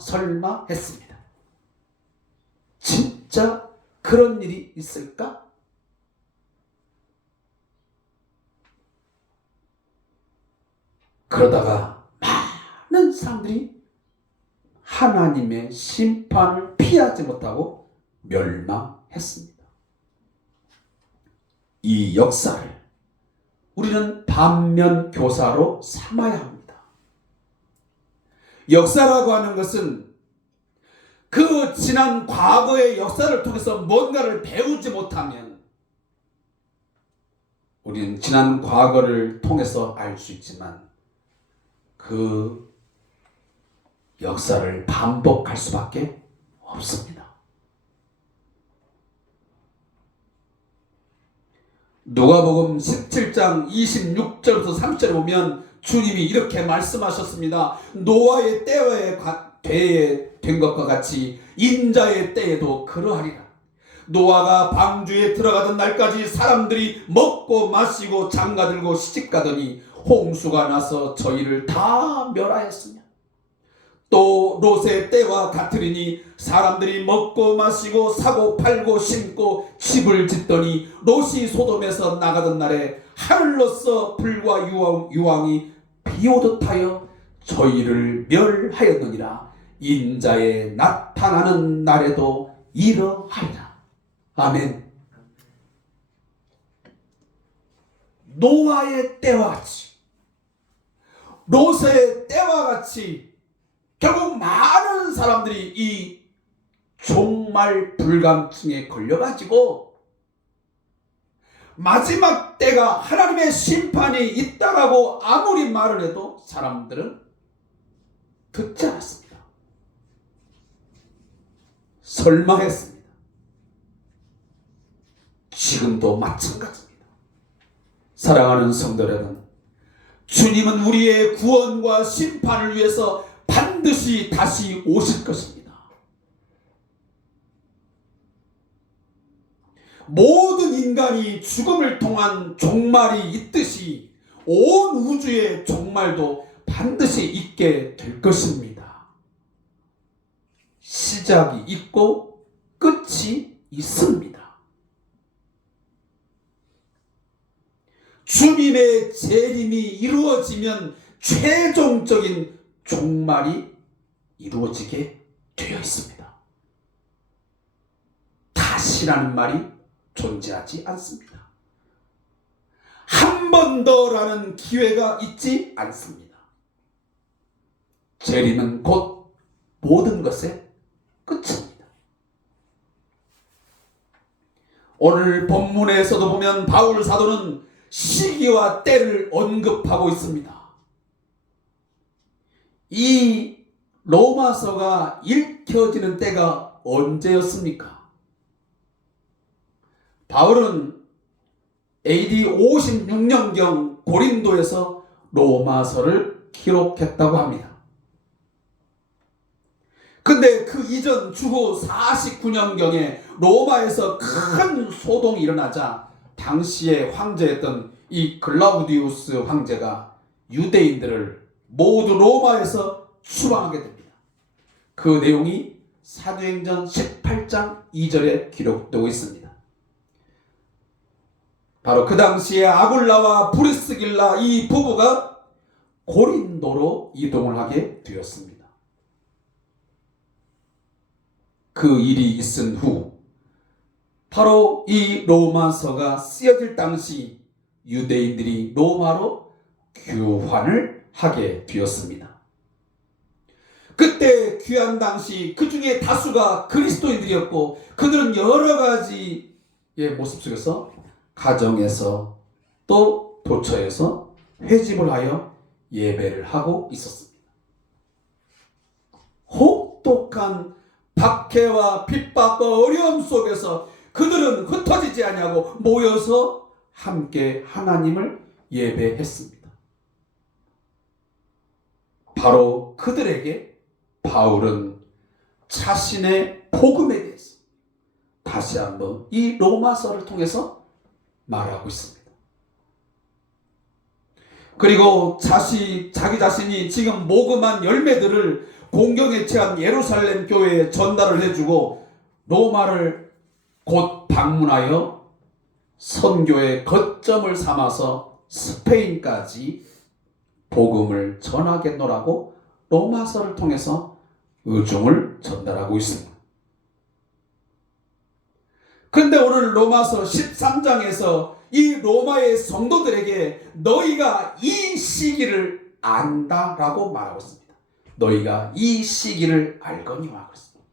설마 했습니다. 진짜 그런 일이 있을까? 그러다가 많은 사람들이 하나님의 심판을 피하지 못하고 멸망했습니다. 이 역사를 우리는 반면교사로 삼아야 합니다. 역사라고 하는 것은 그 지난 과거의 역사를 통해서 뭔가를 배우지 못하면 우리는 지난 과거를 통해서 알 수 있지만 그 역사를 반복할 수밖에 없습니다. 누가복음 17장 26절부터 30절에 보면 주님이 이렇게 말씀하셨습니다. 노아의 때에 된 것과 같이 인자의 때에도 그러하리라. 노아가 방주에 들어가던 날까지 사람들이 먹고 마시고 장가들고 시집가더니 홍수가 나서 저희를 다 멸하였으며 또 롯의 때와 같으리니 사람들이 먹고 마시고 사고 팔고 심고 집을 짓더니 롯이 소돔에서 나가던 날에 하늘로서 불과 유황이 비오듯 하여 저희를 멸하였느니라. 인자의 나타나는 날에도 이러하리라. 아멘. 노아의 때와 같이 롯의 때와 같이 결국 많은 사람들이 이 종말 불감증에 걸려가지고 마지막 때가 하나님의 심판이 있다라고 아무리 말을 해도 사람들은 듣지 않았습니다. 설마 했습니다. 지금도 마찬가지입니다. 사랑하는 성도 여러분, 주님은 우리의 구원과 심판을 위해서 반드시 다시 오실 것입니다. 모든 인간이 죽음을 통한 종말이 있듯이 온 우주의 종말도 반드시 있게 될 것입니다. 시작이 있고 끝이 있습니다. 주님의 재림이 이루어지면 최종적인 종말이 이루어지게 되어 있습니다. 다시라는 말이 존재하지 않습니다. 한 번 더라는 기회가 있지 않습니다. 재림은 곧 모든 것의 끝입니다. 오늘 본문에서도 보면 바울 사도는 시기와 때를 언급하고 있습니다. 이 로마서가 읽혀지는 때가 언제였습니까? 바울은 AD 56년경 고린도에서 로마서를 기록했다고 합니다. 근데 그 이전 주후 49년경에 로마에서 큰 소동이 일어나자 당시의 황제였던 이 글라우디우스 황제가 유대인들을 모두 로마에서 추방하게 됩니다. 그 내용이 사도행전 18장 2절에 기록되고 있습니다. 바로 그 당시에 아굴라와 브리스길라 이 부부가 고린도로 이동을 하게 되었습니다. 그 일이 있은 후 바로 이 로마서가 쓰여질 당시 유대인들이 로마로 귀환을 하게 되었습니다. 그때 귀환 당시 그 중에 다수가 그리스도인들이었고 그들은 여러 가지의 모습 속에서 가정에서 또 도처에서 회집을 하여 예배를 하고 있었습니다. 혹독한 박해와 핍박과 어려움 속에서 그들은 흩어지지 아니하고 모여서 함께 하나님을 예배했습니다. 바로 그들에게 바울은 자신의 복음에 대해서 다시 한번 이 로마서를 통해서 말하고 있습니다. 그리고 자기 자신이 지금 모금한 열매들을 공경에 처한 예루살렘 교회에 전달을 해주고 로마를 곧 방문하여 선교의 거점을 삼아서 스페인까지 복음을 전하겠노라고 로마서를 통해서 의중을 전달하고 있습니다. 그런데 오늘 로마서 13장에서 이 로마의 성도들에게 너희가 이 시기를 안다라고 말하고 있습니다. 너희가 이 시기를 알거니와 하고 있습니다.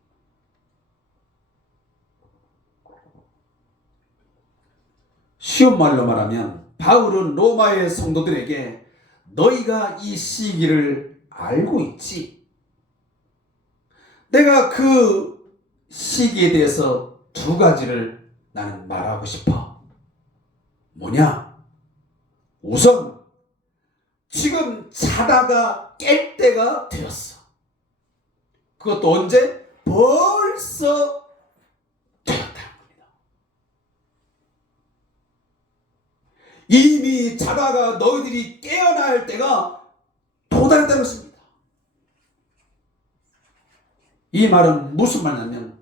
쉬운 말로 말하면 바울은 로마의 성도들에게 너희가 이 시기를 알고 있지. 내가 그 시기에 대해서 두 가지를 나는 말하고 싶어. 뭐냐? 우선 지금 자다가 깰 때가 되었어. 그것도 언제? 벌써 되었다는 겁니다. 이미 자다가 너희들이 깨어나야 할 때가 도달했다는 것입니다. 이 말은 무슨 말이냐면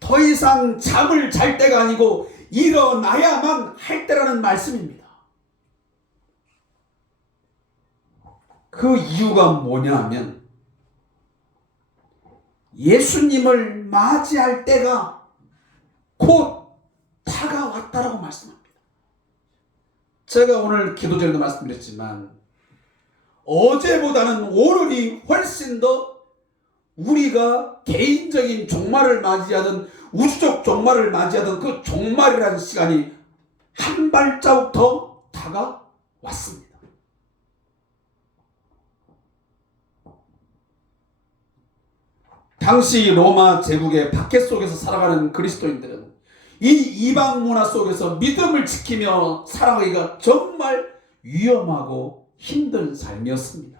더 이상 잠을 잘 때가 아니고 일어나야만 할 때라는 말씀입니다. 그 이유가 뭐냐 하면 예수님을 맞이할 때가 곧 다가왔다라고 말씀합니다. 제가 오늘 기도 전에도 말씀드렸지만 어제보다는 오늘이 훨씬 더 우리가 개인적인 종말을 맞이하든 우주적 종말을 맞이하든 그 종말이라는 시간이 한 발자국 더 다가왔습니다. 당시 로마 제국의 박해 속에서 살아가는 그리스도인들은 이 이방 문화 속에서 믿음을 지키며 살아가기가 정말 위험하고 힘든 삶이었습니다.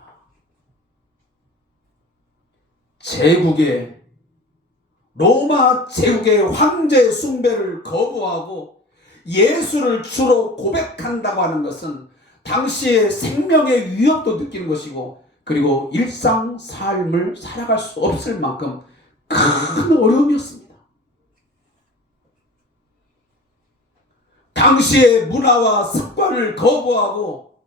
로마 제국의 황제 숭배를 거부하고 예수를 주로 고백한다고 하는 것은 당시의 생명의 위협도 느끼는 것이고, 그리고 일상 삶을 살아갈 수 없을 만큼 큰 어려움이었습니다. 당시의 문화와 습관을 거부하고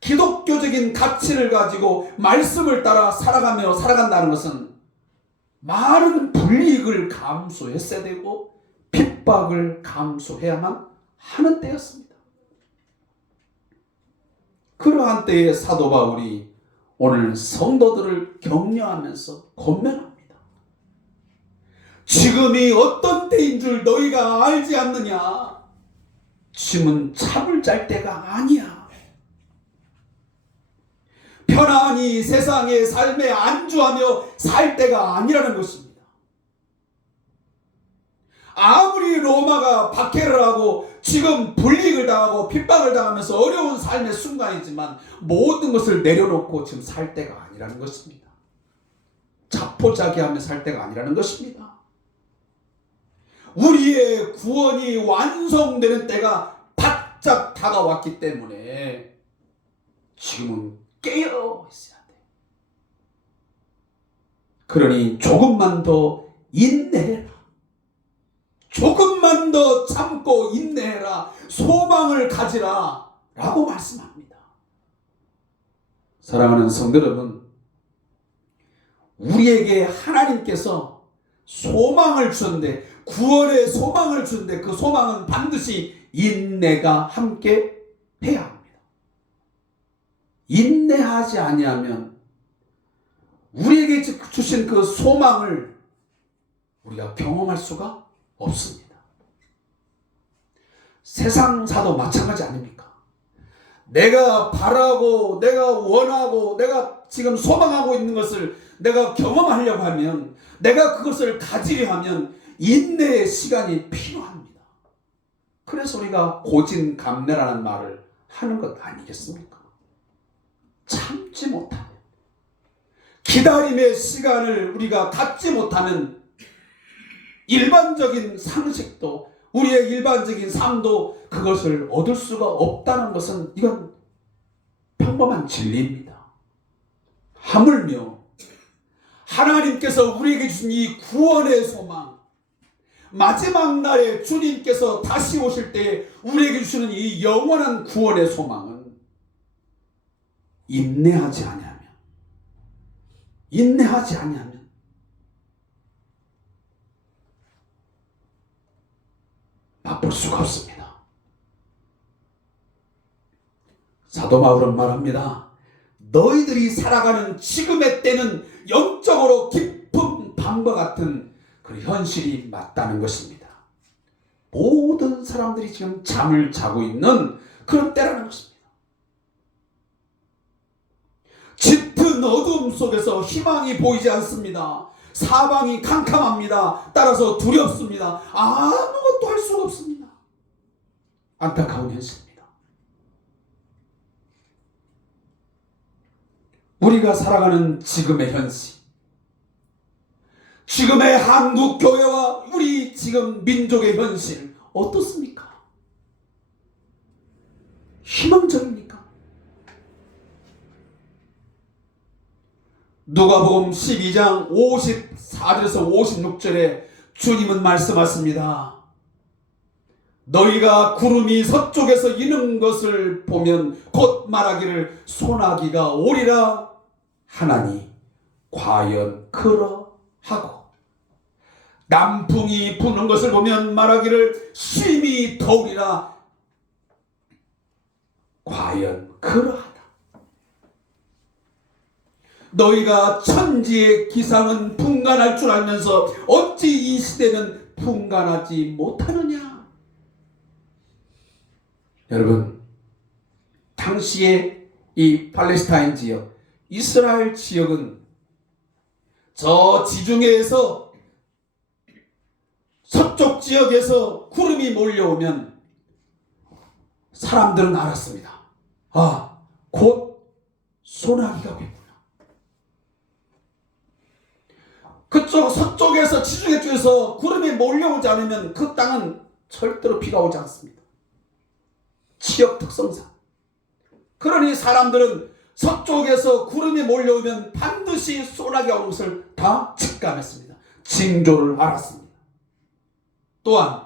기독교적인 가치를 가지고 말씀을 따라 살아간다는 것은 많은 불이익을 감수했어야 되고 핍박을 감수해야만 하는 때였습니다. 그러한 때에 사도 바울이 오늘 성도들을 격려하면서 권면합니다. 지금이 어떤 때인 줄 너희가 알지 않느냐? 지금은 잠을 잘 때가 아니야. 편안히 세상의 삶에 안주하며 살 때가 아니라는 것입니다. 아무리 로마가 박해를 하고 지금 불이익을 당하고 핍박을 당하면서 어려운 삶의 순간이지만 모든 것을 내려놓고 지금 살 때가 아니라는 것입니다. 자포자기하며 살 때가 아니라는 것입니다. 우리의 구원이 완성되는 때가 바짝 다가왔기 때문에 지금은 깨어 있어야 돼. 그러니 조금만 더 인내해라. 조금만 더 참고 인내해라. 소망을 가지라. 라고 말씀합니다. 사랑하는 성도 여러분, 우리에게 하나님께서 소망을 주셨는데, 구원의 소망을 주는데 그 소망은 반드시 인내가 함께 해야 합니다. 인내하지 아니하면 우리에게 주신 그 소망을 우리가 경험할 수가 없습니다. 세상사도 마찬가지 아닙니까? 내가 바라고 내가 원하고 내가 지금 소망하고 있는 것을 내가 경험하려고 하면, 내가 그것을 가지려 하면 인내의 시간이 필요합니다. 그래서 우리가 고진감래라는 말을 하는 것 아니겠습니까? 참지 못하면, 기다림의 시간을 우리가 갖지 못하면 일반적인 상식도, 우리의 일반적인 삶도 그것을 얻을 수가 없다는 것은 이건 평범한 진리입니다. 하물며 하나님께서 우리에게 주신 이 구원의 소망, 마지막 날에 주님께서 다시 오실 때 우리에게 주시는 이 영원한 구원의 소망은 인내하지 아니하면 맛볼 수가 없습니다. 사도 바울은 말합니다. 너희들이 살아가는 지금의 때는 영적으로 깊은 밤과 같은 그 현실이 맞다는 것입니다. 모든 사람들이 지금 잠을 자고 있는 그런 때라는 것입니다. 짙은 어둠 속에서 희망이 보이지 않습니다. 사방이 캄캄합니다. 따라서 두렵습니다. 아무것도 할 수가 없습니다. 안타까운 현실입니다. 우리가 살아가는 지금의 현실, 지금의 한국 교회와 우리 지금 민족의 현실 어떻습니까? 희망적입니까? 누가복음 12장 54절에서 56절에 주님은 말씀하십니다. 너희가 구름이 서쪽에서 이는 것을 보면 곧 말하기를 소나기가 오리라 하나니 과연 그러하고, 남풍이 부는 것을 보면 말하기를 심히 더우리라 과연 그러하다. 너희가 천지의 기상은 풍간할 줄 알면서 어찌 이 시대는 풍간하지 못하느냐. 여러분, 당시에 이 팔레스타인 지역, 이스라엘 지역은 저 지중해에서 서쪽 지역에서 구름이 몰려오면 사람들은 알았습니다. 아, 곧 소나기가 오겠구나. 그쪽 서쪽에서 지중해 쪽에서 구름이 몰려오지 않으면 그 땅은 절대로 비가 오지 않습니다. 지역 특성상. 그러니 사람들은 서쪽에서 구름이 몰려오면 반드시 소나기가 오는 것을 다 직감했습니다. 징조를 알았습니다. 또한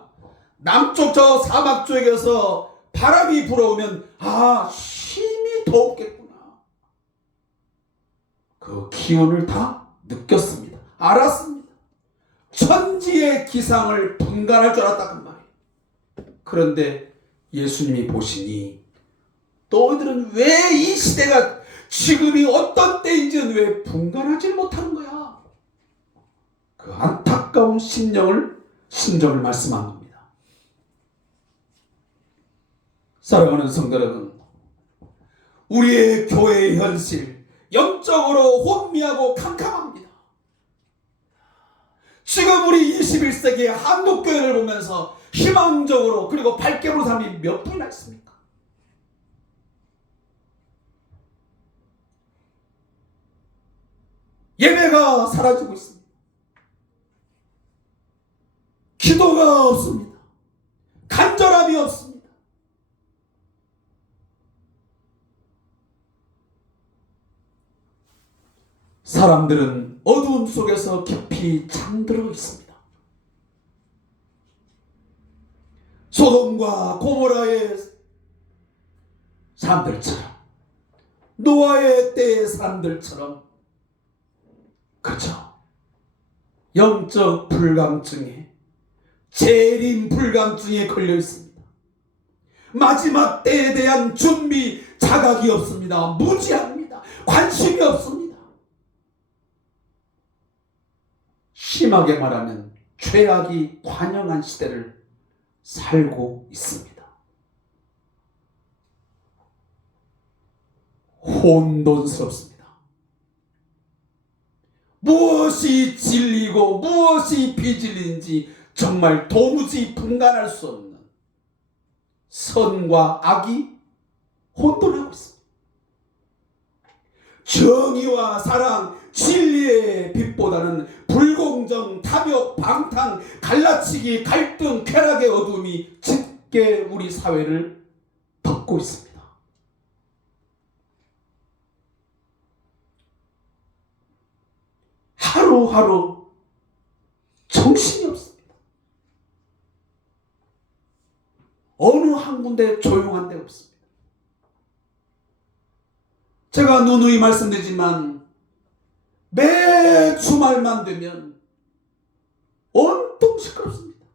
남쪽 저 사막 쪽에서 바람이 불어오면 아, 힘이 더웠겠구나. 그 기운을 다 느꼈습니다. 알았습니다. 천지의 기상을 분간할 줄 알았다 그 말이에요. 그런데 예수님이 보시니 너희들은 왜 이 시대가 지금이 어떤 때인지는 왜 분간하지 못하는 거야. 그 안타까운 심정을 말씀한 겁니다. 사랑하는 성도 여러분, 우리의 교회의 현실 영적으로 혼미하고 캄캄합니다. 지금 우리 21세기의 한국교회를 보면서 희망적으로 그리고 밝게 보는 사람이 몇 분이나 있습니까? 예배가 사라지고 있습니다. 기도가 없습니다. 간절함이 없습니다. 사람들은 어두움 속에서 깊이 잠들어 있습니다. 소돔과 고모라의 사람들처럼, 노아의 때의 사람들처럼 그저 영적 불감증에, 재림 불감증에 걸려 있습니다. 마지막 때에 대한 준비 자각이 없습니다. 무지합니다. 관심이 없습니다. 심하게 말하면 죄악이 관영한 시대를 살고 있습니다. 혼돈스럽습니다. 무엇이 진리고 무엇이 비진리인지 정말 도무지 분간할 수 없는 선과 악이 혼돈하고 있습니다. 정의와 사랑, 진리의 빛보다는 불공정, 탐욕, 방탕, 갈라치기, 갈등, 쾌락의 어둠이 짙게 우리 사회를 덮고 있습니다. 하루하루 정신이 없습니다. 어느 한 군데 조용한 데 없습니다. 제가 누누이 말씀드리지만 매 주말만 되면 온통 시끄럽습니다.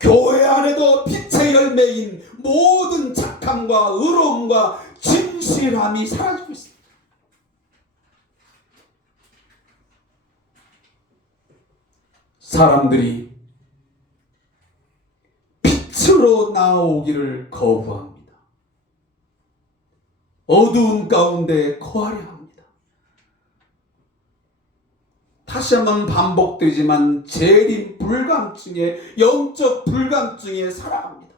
교회 안에도 빛의 열매인 모든 착함과 의로움과 진실함이 사라지고 있습니다. 사람들이 빛으로 나오기를 거부합니다. 어두운 가운데 거하려 합니다. 다시 한번 반복되지만 재림 불감증에, 영적 불감증에 살아갑니다.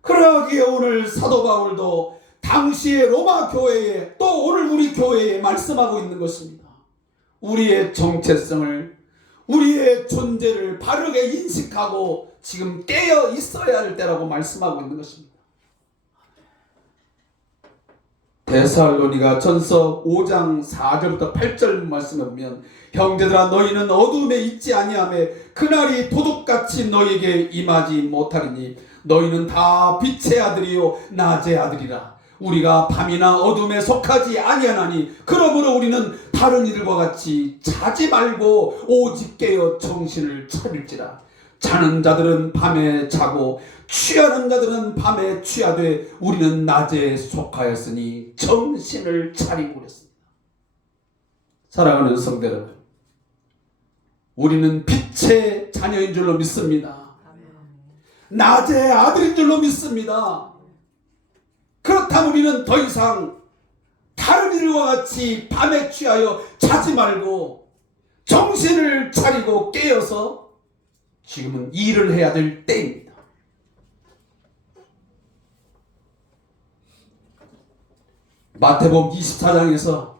그러기에 오늘 사도 바울도 당시의 로마 교회에 또 오늘 우리 교회에 말씀하고 있는 것입니다. 우리의 정체성을, 우리의 존재를 바르게 인식하고 지금 깨어 있어야 할 때라고 말씀하고 있는 것입니다. 데살로니가 전서 5장 4절부터 8절 말씀에 보면 형제들아 너희는 어둠에 있지 아니하며 그날이 도둑같이 너희에게 임하지 못하리니 너희는 다 빛의 아들이요 낮의 아들이라. 우리가 밤이나 어둠에 속하지 아니하나니 그러므로 우리는 다른 이들과 같이 자지 말고 오직 깨어 정신을 차릴지라. 자는 자들은 밤에 자고 취하는 자들은 밤에 취하되 우리는 낮에 속하였으니 정신을 차리고 그랬습니다. 사랑하는 성도 여러분, 우리는 빛의 자녀인 줄로 믿습니다. 낮의 아들인 줄로 믿습니다. 그렇다면 우리는 더 이상 다른 일과 같이 밤에 취하여 자지 말고 정신을 차리고 깨어서 지금은 일을 해야 될 때입니다. 마태복음 24장에서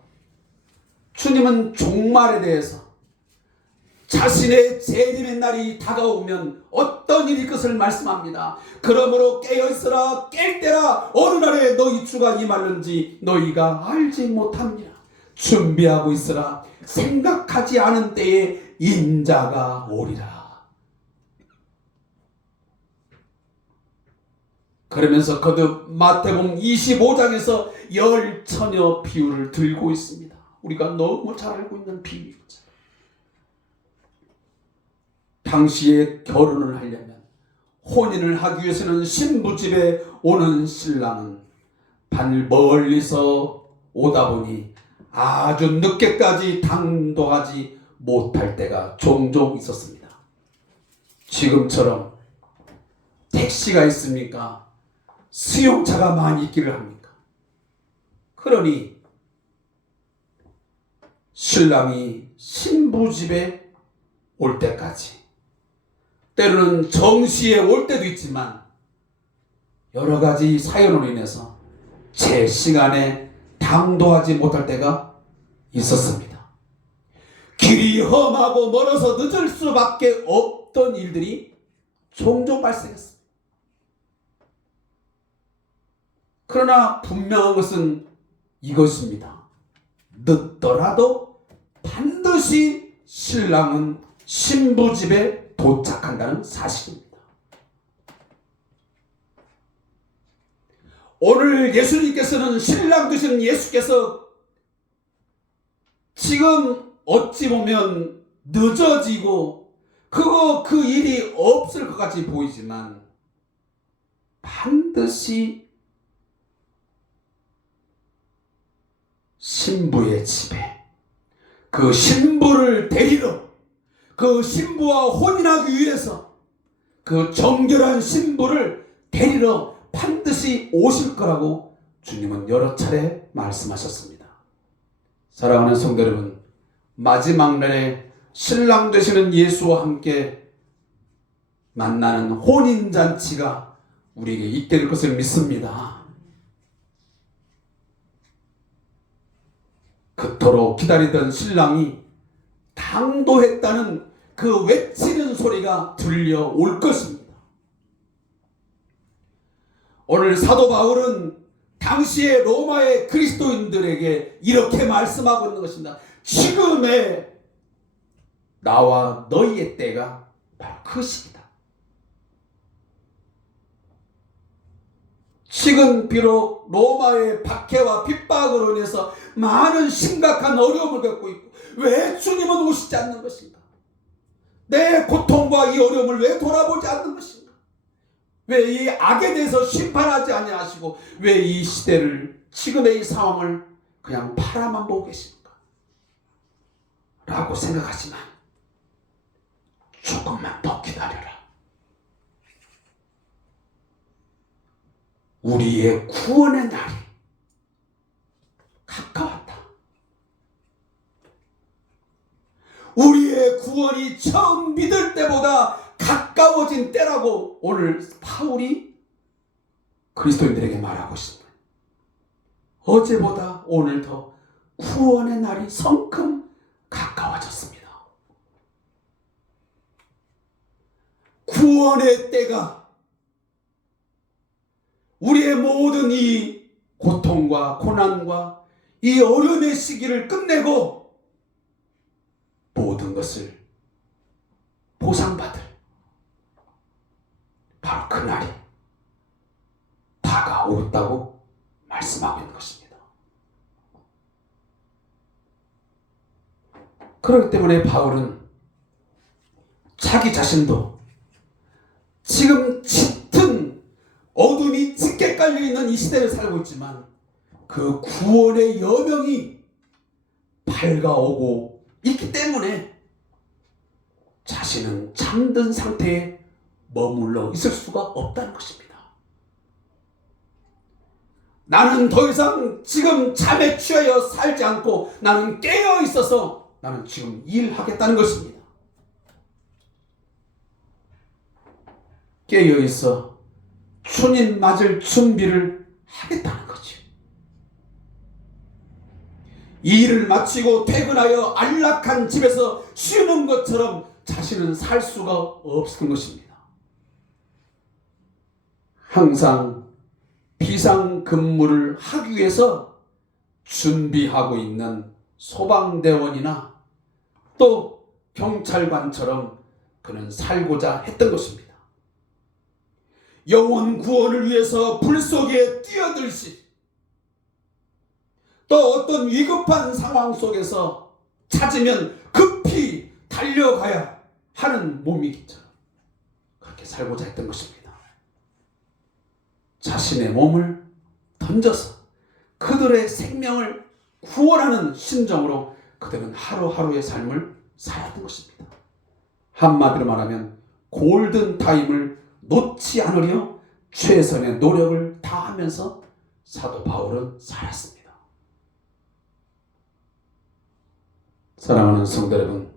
주님은 종말에 대해서 자신의 재림의 날이 다가오면 어떤 일일 것을 말씀합니다. 그러므로 깨어있으라, 깰 때라. 어느 날에 너희 주가 임하는지 너희가 알지 못합니다. 준비하고 있으라. 생각하지 않은 때에 인자가 오리라. 그러면서 거듭 마태복음 25장에서 열 처녀 비유를 들고 있습니다. 우리가 너무 잘 알고 있는 비유죠. 당시에 결혼을 하려면, 혼인을 하기 위해서는 신부집에 오는 신랑은 멀리서 오다 보니 아주 늦게까지 당도하지 못할 때가 종종 있었습니다. 지금처럼 택시가 있습니까? 수용차가 많이 있기를 합니까? 그러니 신랑이 신부집에 올 때까지, 때로는 정시에 올 때도 있지만 여러 가지 사연으로 인해서 제 시간에 당도하지 못할 때가 있었습니다. 길이 험하고 멀어서 늦을 수밖에 없던 일들이 종종 발생했습니다. 그러나 분명한 것은 이것입니다. 늦더라도 반드시 신랑은 신부집에 도착한다는 사실입니다. 오늘 예수님께서는, 신랑 되신 예수께서 지금 어찌 보면 늦어지고 그 일이 없을 것 같이 보이지만 반드시 신부의 집에 그 신부를 데리러, 그 신부와 혼인하기 위해서 그 정결한 신부를 데리러 반드시 오실 거라고 주님은 여러 차례 말씀하셨습니다. 사랑하는 성도 여러분, 마지막 날에 신랑 되시는 예수와 함께 만나는 혼인잔치가 우리에게 있게 될 것을 믿습니다. 그토록 기다리던 신랑이 당도했다는 그 외치는 소리가 들려올 것입니다. 오늘 사도 바울은 당시의 로마의 그리스도인들에게 이렇게 말씀하고 있는 것입니다. 지금의 나와 너희의 때가 바로 그 시기다. 지금 비록 로마의 박해와 핍박으로 인해서 많은 심각한 어려움을 겪고 있고, 왜 주님은 오시지 않는 것인가? 내 고통과 이 어려움을 왜 돌아보지 않는 것인가? 왜 이 악에 대해서 심판하지 아니하시고 왜 이 시대를, 지금의 이 상황을 그냥 바라만 보고 계십니까? 라고 생각하지만 조금만 더 기다려라. 우리의 구원의 날이 가까웠다. 우리의 구원이 처음 믿을 때보다 가까워진 때라고 오늘 바울이 그리스도인들에게 말하고 있습니다. 어제보다 오늘 더 구원의 날이 성큼 가까워졌습니다. 구원의 때가 우리의 모든 이 고통과 고난과 이 어려움의 시기를 끝내고 모든 것을 보상받을 바로 그날이 다가오겠다고 말씀하고 있는 것입니다. 그렇기 때문에 바울은 자기 자신도 지금 짙은 어둠이 짙게 깔려있는 이 시대를 살고 있지만 그 구원의 여명이 밝아오고 있기 때문에 자신은 잠든 상태에 머물러 있을 수가 없다는 것입니다. 나는 더 이상 지금 잠에 취하여 살지 않고 나는 깨어 있어서 나는 지금 일하겠다는 것입니다. 깨어 있어 주님 맞을 준비를 하겠다는 거죠. 이 일을 마치고 퇴근하여 안락한 집에서 쉬는 것처럼 자신은 살 수가 없었던 것입니다. 항상 비상근무를 하기 위해서 준비하고 있는 소방대원이나 또 경찰관처럼 그는 살고자 했던 것입니다. 영혼 구원을 위해서 불 속에 뛰어들시, 또 어떤 위급한 상황 속에서 찾으면 급히 달려가야 하는 몸이기처럼 그렇게 살고자 했던 것입니다. 자신의 몸을 던져서 그들의 생명을 구원하는 심정으로 그들은 하루하루의 삶을 살았던 것입니다. 한마디로 말하면 골든타임을 놓지 않으려 최선의 노력을 다하면서 사도 바울은 살았습니다. 사랑하는 성도 여러분,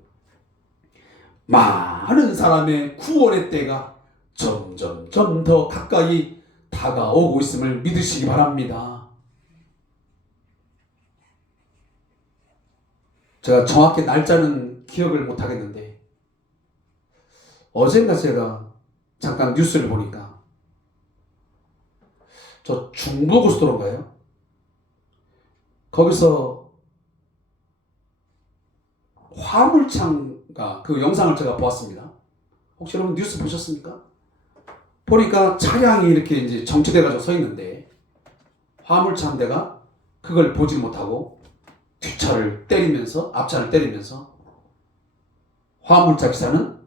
많은 사람의 구원의 때가 점점 더 가까이 다가오고 있음을 믿으시기 바랍니다. 제가 정확히 날짜는 기억을 못하겠는데 어젠가 제가 잠깐 뉴스를 보니까 저 중부고속도로인가요? 거기서 화물차가 그 영상을 제가 보았습니다. 혹시 여러분 뉴스 보셨습니까? 보니까 차량이 이렇게 이제 정체돼가지고 서 있는데 화물차 한 대가 그걸 보지 못하고 뒷차를 때리면서 앞차를 때리면서 화물차 기사는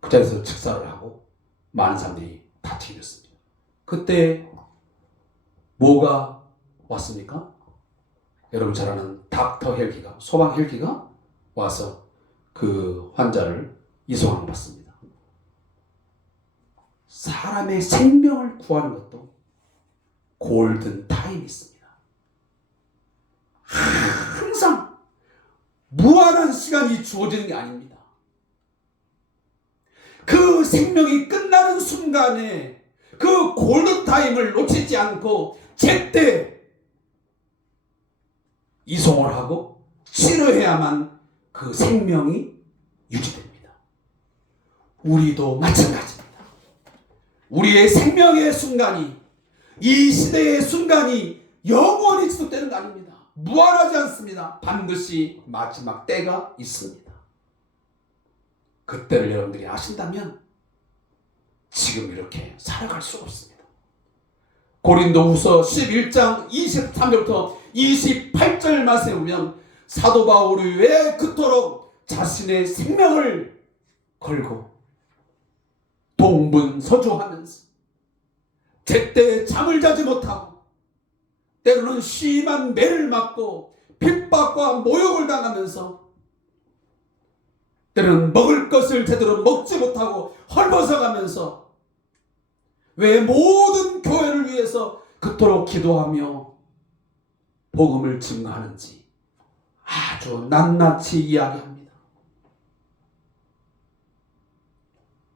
그 자리에서 즉사를 하고 많은 사람들이 다치게 됐습니다. 그때 뭐가 왔습니까? 여러분 잘 아는 닥터 헬기가, 소방 헬기가 와서 그 환자를 이송한 것 같습니다. 사람의 생명을 구하는 것도 골든 타임이 있습니다. 항상 무한한 시간이 주어지는 게 아닙니다. 그 생명이 끝나는 순간에 그 골든 타임을 놓치지 않고 제때 이송을 하고 치료해야만 그 생명이 유지됩니다. 우리도 마찬가지입니다. 우리의 생명의 순간이, 이 시대의 순간이 영원히 지속되는 거 아닙니다. 무한하지 않습니다. 반드시 마지막 때가 있습니다. 그때를 여러분들이 아신다면 지금 이렇게 살아갈 수 없습니다. 고린도후서 11장 23절부터 28절 말씀에 보면 사도 바울이 왜 그토록 자신의 생명을 걸고 동분서주하면서 제때 잠을 자지 못하고 때로는 심한 매를 맞고 핍박과 모욕을 당하면서 때로는 먹을 것을 제대로 먹지 못하고 헐벗어가면서 왜 모든 교회를 위해서 그토록 기도하며 복음을 증거하는지 아주 낱낱이 이야기합니다.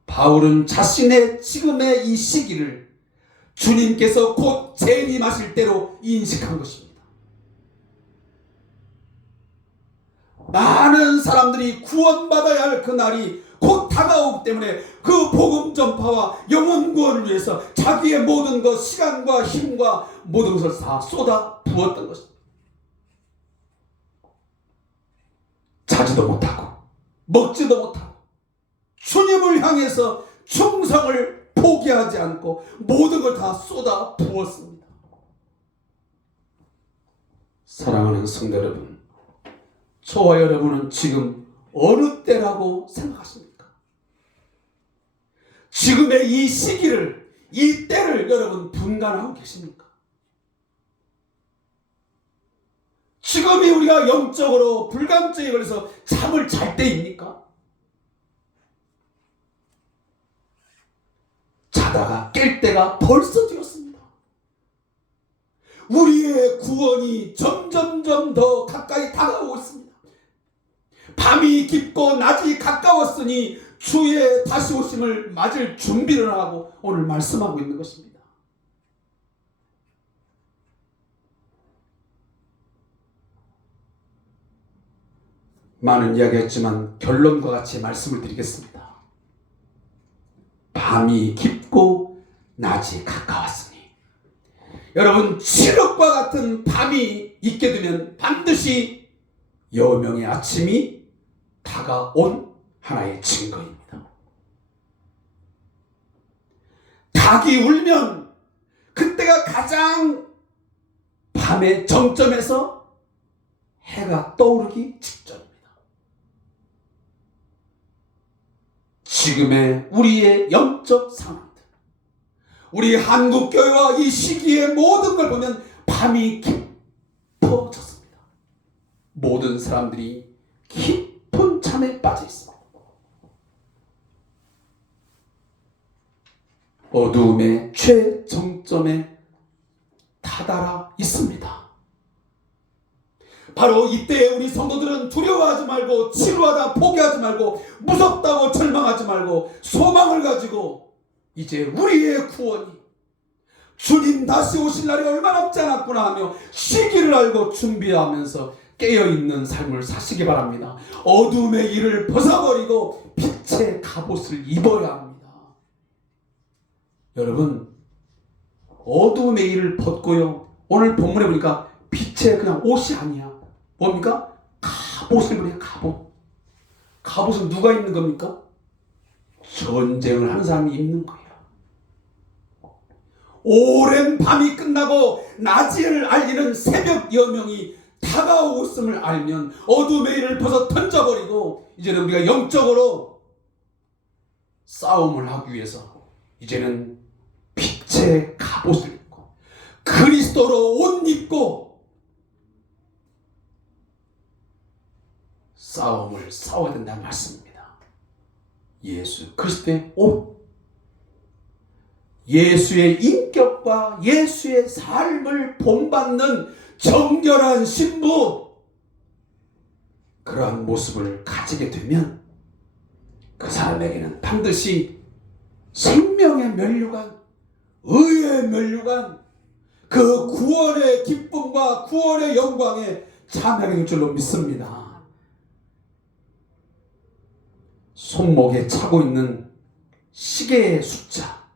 바울은 자신의 지금의 이 시기를 주님께서 곧 재림하실 때로 인식한 것입니다. 많은 사람들이 구원받아야 할 그 날이 곧 다가오기 때문에 그 복음 전파와 영혼 구원을 위해서 자기의 모든 것, 시간과 힘과 모든 것을 다 쏟아 부었던 것입니다. 자지도 못하고 먹지도 못하고 주님을 향해서 충성을 포기하지 않고 모든 걸 다 쏟아 부었습니다. 사랑하는 성도 여러분, 저와 여러분은 지금 어느 때라고 생각하십니까? 지금의 이 시기를, 이 때를 여러분 분간하고 계십니까? 지금이 우리가 영적으로 불감증에 걸려서 잠을 잘 때입니까? 자다가 깰 때가 벌써 되었습니다. 우리의 구원이 점점점 더 가까이 다가오고 있습니다. 밤이 깊고 낮이 가까웠으니 주의 다시 오심을 맞을 준비를 하고 오늘 말씀하고 있는 것입니다. 많은 이야기했지만 결론과 같이 말씀을 드리겠습니다. 밤이 깊고 낮이 가까웠으니 여러분, 칠흑과 같은 밤이 있게 되면 반드시 여명의 아침이 다가온 하나의 증거입니다. 닭이 울면 그때가 가장 밤의 정점에서 해가 떠오르기 직전입니다. 지금의 우리의 영적 상황들, 우리 한국교회와 이 시기의 모든 걸 보면 밤이 깊어졌습니다. 모든 사람들이 깊은 잠에 빠져 있습니다. 어두움의 최정점에 다다라 있습니다. 바로 이때에 우리 성도들은 두려워하지 말고, 지루하다 포기하지 말고, 무섭다고 절망하지 말고, 소망을 가지고 이제 우리의 구원이, 주님 다시 오실 날이 얼마 남지 않았구나 하며 시기를 알고 준비하면서 깨어있는 삶을 사시기 바랍니다. 어둠의 일을 벗어버리고 빛의 갑옷을 입어야 합니다. 여러분, 어둠의 일을 벗고요, 오늘 본문에 보니까 빛의 그냥 옷이 아니야. 뭡니까? 갑옷을 입으래요. 갑옷. 갑옷은 누가 입는 겁니까? 전쟁을 하는 사람이 입는 거예요. 오랜 밤이 끝나고 낮을 알리는 새벽 여명이 다가오고 있음을 알면 어둠의 일을 벗어 던져버리고 이제는 우리가 영적으로 싸움을 하기 위해서 이제는 빛의 갑옷을 입고 그리스도로 옷 입고 싸움을 싸워야 된다는 말씀입니다. 예수 그리스도의 옷, 예수의 인격과 예수의 삶을 본받는 정결한 신부, 그러한 모습을 가지게 되면 그 사람에게는 반드시 생명의 면류관, 의의 면류관, 그 구원의 기쁨과 구원의 영광에 참여하게 될 줄로 믿습니다. 손목에 차고 있는 시계의 숫자,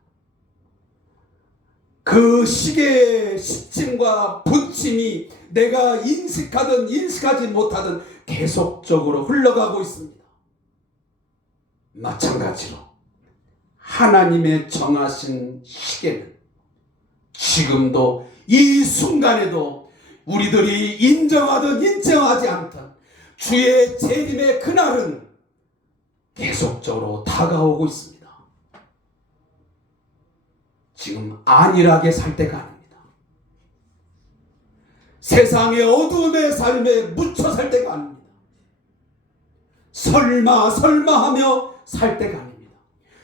그 시계의 시침과 분침이 내가 인식하든 인식하지 못하든 계속적으로 흘러가고 있습니다. 마찬가지로 하나님의 정하신 시계는 지금도 이 순간에도 우리들이 인정하든 인정하지 않든 주의 재림의 그날은 계속적으로 다가오고 있습니다. 지금 안일하게 살 때가 아닙니다. 세상의 어두움의 삶에 묻혀 살 때가 아닙니다. 설마 하며 살 때가 아닙니다.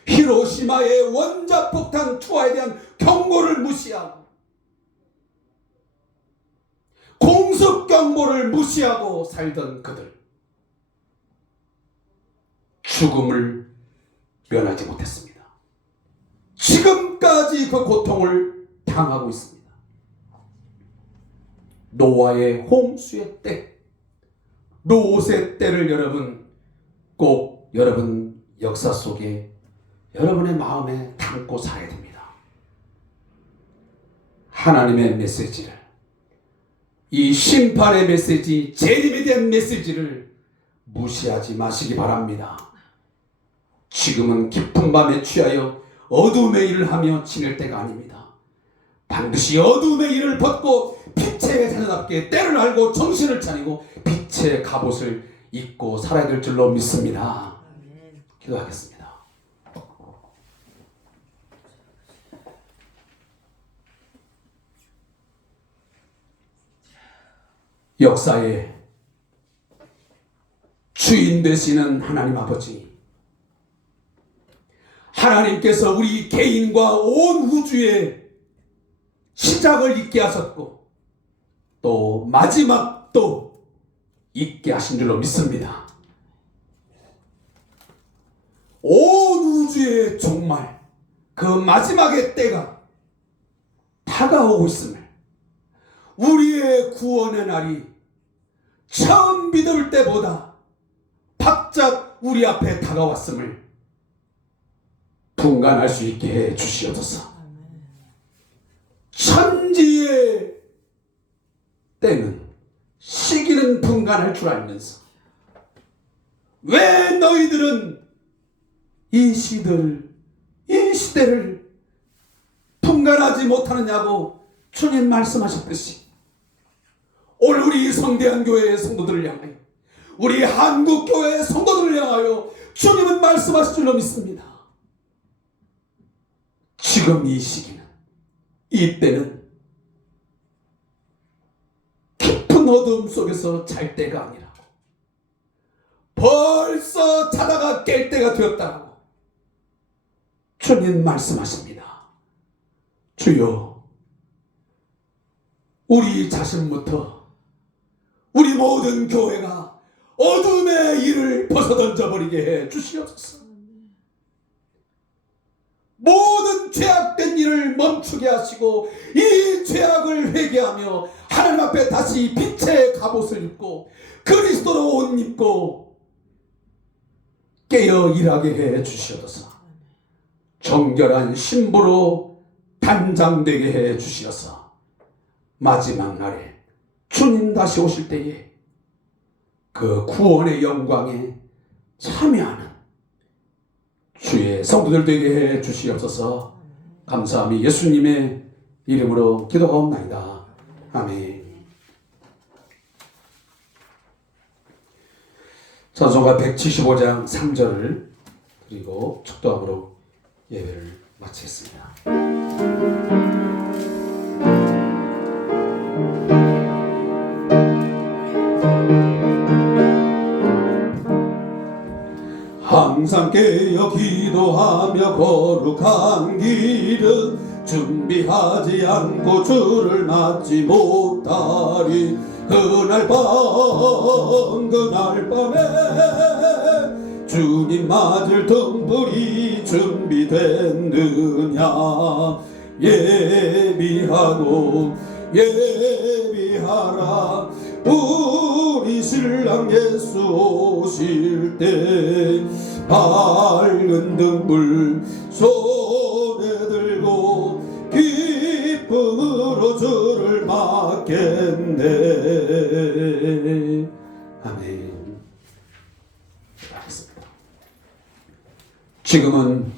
히로시마의 원자폭탄 투하에 대한 경고를 무시하고 공습 경보를 무시하고 살던 그들, 죽음을 면하지 못했습니다. 지금까지 그 고통을 당하고 있습니다. 노아의 홍수의 때, 롯의 때를 여러분 꼭 여러분 역사 속에 여러분의 마음에 담고 살아야 됩니다. 하나님의 메시지를, 이 심판의 메시지, 재림에 대한 메시지를 무시하지 마시기 바랍니다. 지금은 깊은 밤에 취하여 어둠의 일을 하며 지낼 때가 아닙니다. 반드시 어둠의 일을 벗고 빛의 자녀답게 때를 알고 정신을 차리고 빛의 갑옷을 입고 살아야 될 줄로 믿습니다. 기도하겠습니다. 역사의 주인 되시는 하나님 아버지, 하나님께서 우리 개인과 온 우주의 시작을 있게 하셨고 또 마지막도 있게 하신 줄로 믿습니다. 온 우주의 종말, 그 마지막의 때가 다가오고 있음을, 우리의 구원의 날이 처음 믿을 때보다 바짝 우리 앞에 다가왔음을 분간할 수 있게 해 주시옵소서. 천지의 때는, 시기는 분간할 줄 알면서 왜 너희들은 이 시대를 분간하지 못하느냐고 주님 말씀하셨듯이, 오늘 우리 성대한 교회의 성도들을 향하여, 우리 한국교회의 성도들을 향하여 주님은 말씀하실 줄로 믿습니다. 지금 이 시기는, 이 때는 깊은 어둠 속에서 잘 때가 아니라고, 벌써 자다가 깰 때가 되었다고 주님 말씀하십니다. 주여, 우리 자신부터, 우리 모든 교회가 어둠의 일을 벗어던져버리게 해 주시옵소서. 모든 죄악된 일을 멈추게 하시고 이 죄악을 회개하며 하나님 앞에 다시 빛의 갑옷을 입고 그리스도로 옷 입고 깨어 일하게 해 주시옵소서. 정결한 신부로 단장되게 해 주시옵소서. 마지막 날에 주님 다시 오실 때에 그 구원의 영광에 참여하는 주의 성도들 되게 해 주시옵소서. 감사함이 예수님의 이름으로 기도하옵나이다. 아멘. 찬송가 175장 3절을 드리고 축도함으로 예배를 마치겠습니다. 항상 깨어 기도하며 거룩한 길은 준비하지 않고 주를 맞지 못하리. 그날 밤에 주님 맞을 등불이 준비됐느냐. 예비하라. 우리 신랑 예수 오실 때 밝은 등불 손에 들고 기쁨으로 주를 맞겠네. 아멘. 기도하겠습니다. 지금은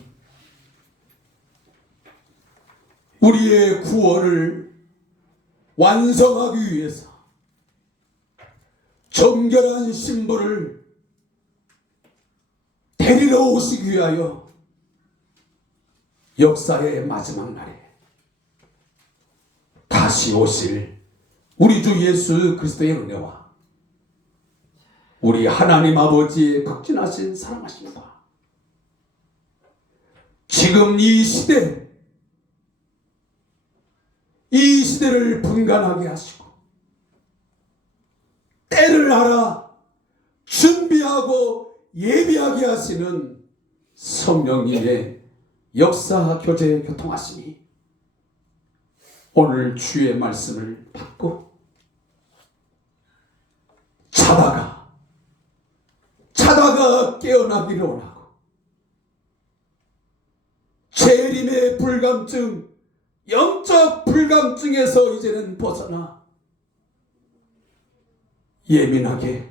우리의 구원을 완성하기 위해서 정결한 신부를 데리러 오시기 위하여 역사의 마지막 날에 다시 오실 우리 주 예수 그리스도의 은혜와 우리 하나님 아버지의 극진하신 사랑하심과 지금 이 시대를 분간하게 하시고 때를 알아 준비하고 예비하게 하시는 성령님의 역사 교제 교통하심이 오늘 주의 말씀을 받고 자다가 깨어나기를 원하고 재림의 불감증, 영적 불감증에서 이제는 벗어나 예민하게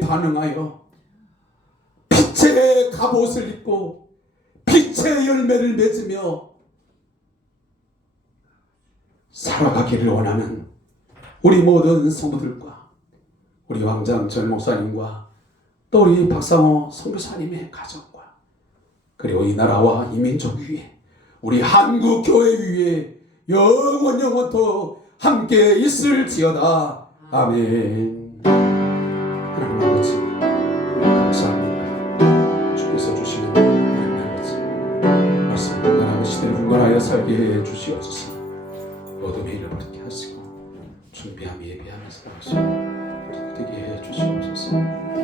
반응하여 빛의 갑옷을 입고 빛의 열매를 맺으며 살아가기를 원하는 우리 모든 성도들과 우리 왕장전 목사님과 또 우리 박상호 선교사님의 가정과 그리고 이 나라와 이 민족 위에 우리 한국 교회 위에 영원토록 함께 있을지어다. 아멘. 하나님 아버지 감사합니다. 주께서 주시는 하나님 아버지 말씀을 분간하고 시대를 분간하여 살게 해 주시옵소서. 어둠에 잃어버리게 하시고 준비함 예비하면서 되게 해 주시옵소서.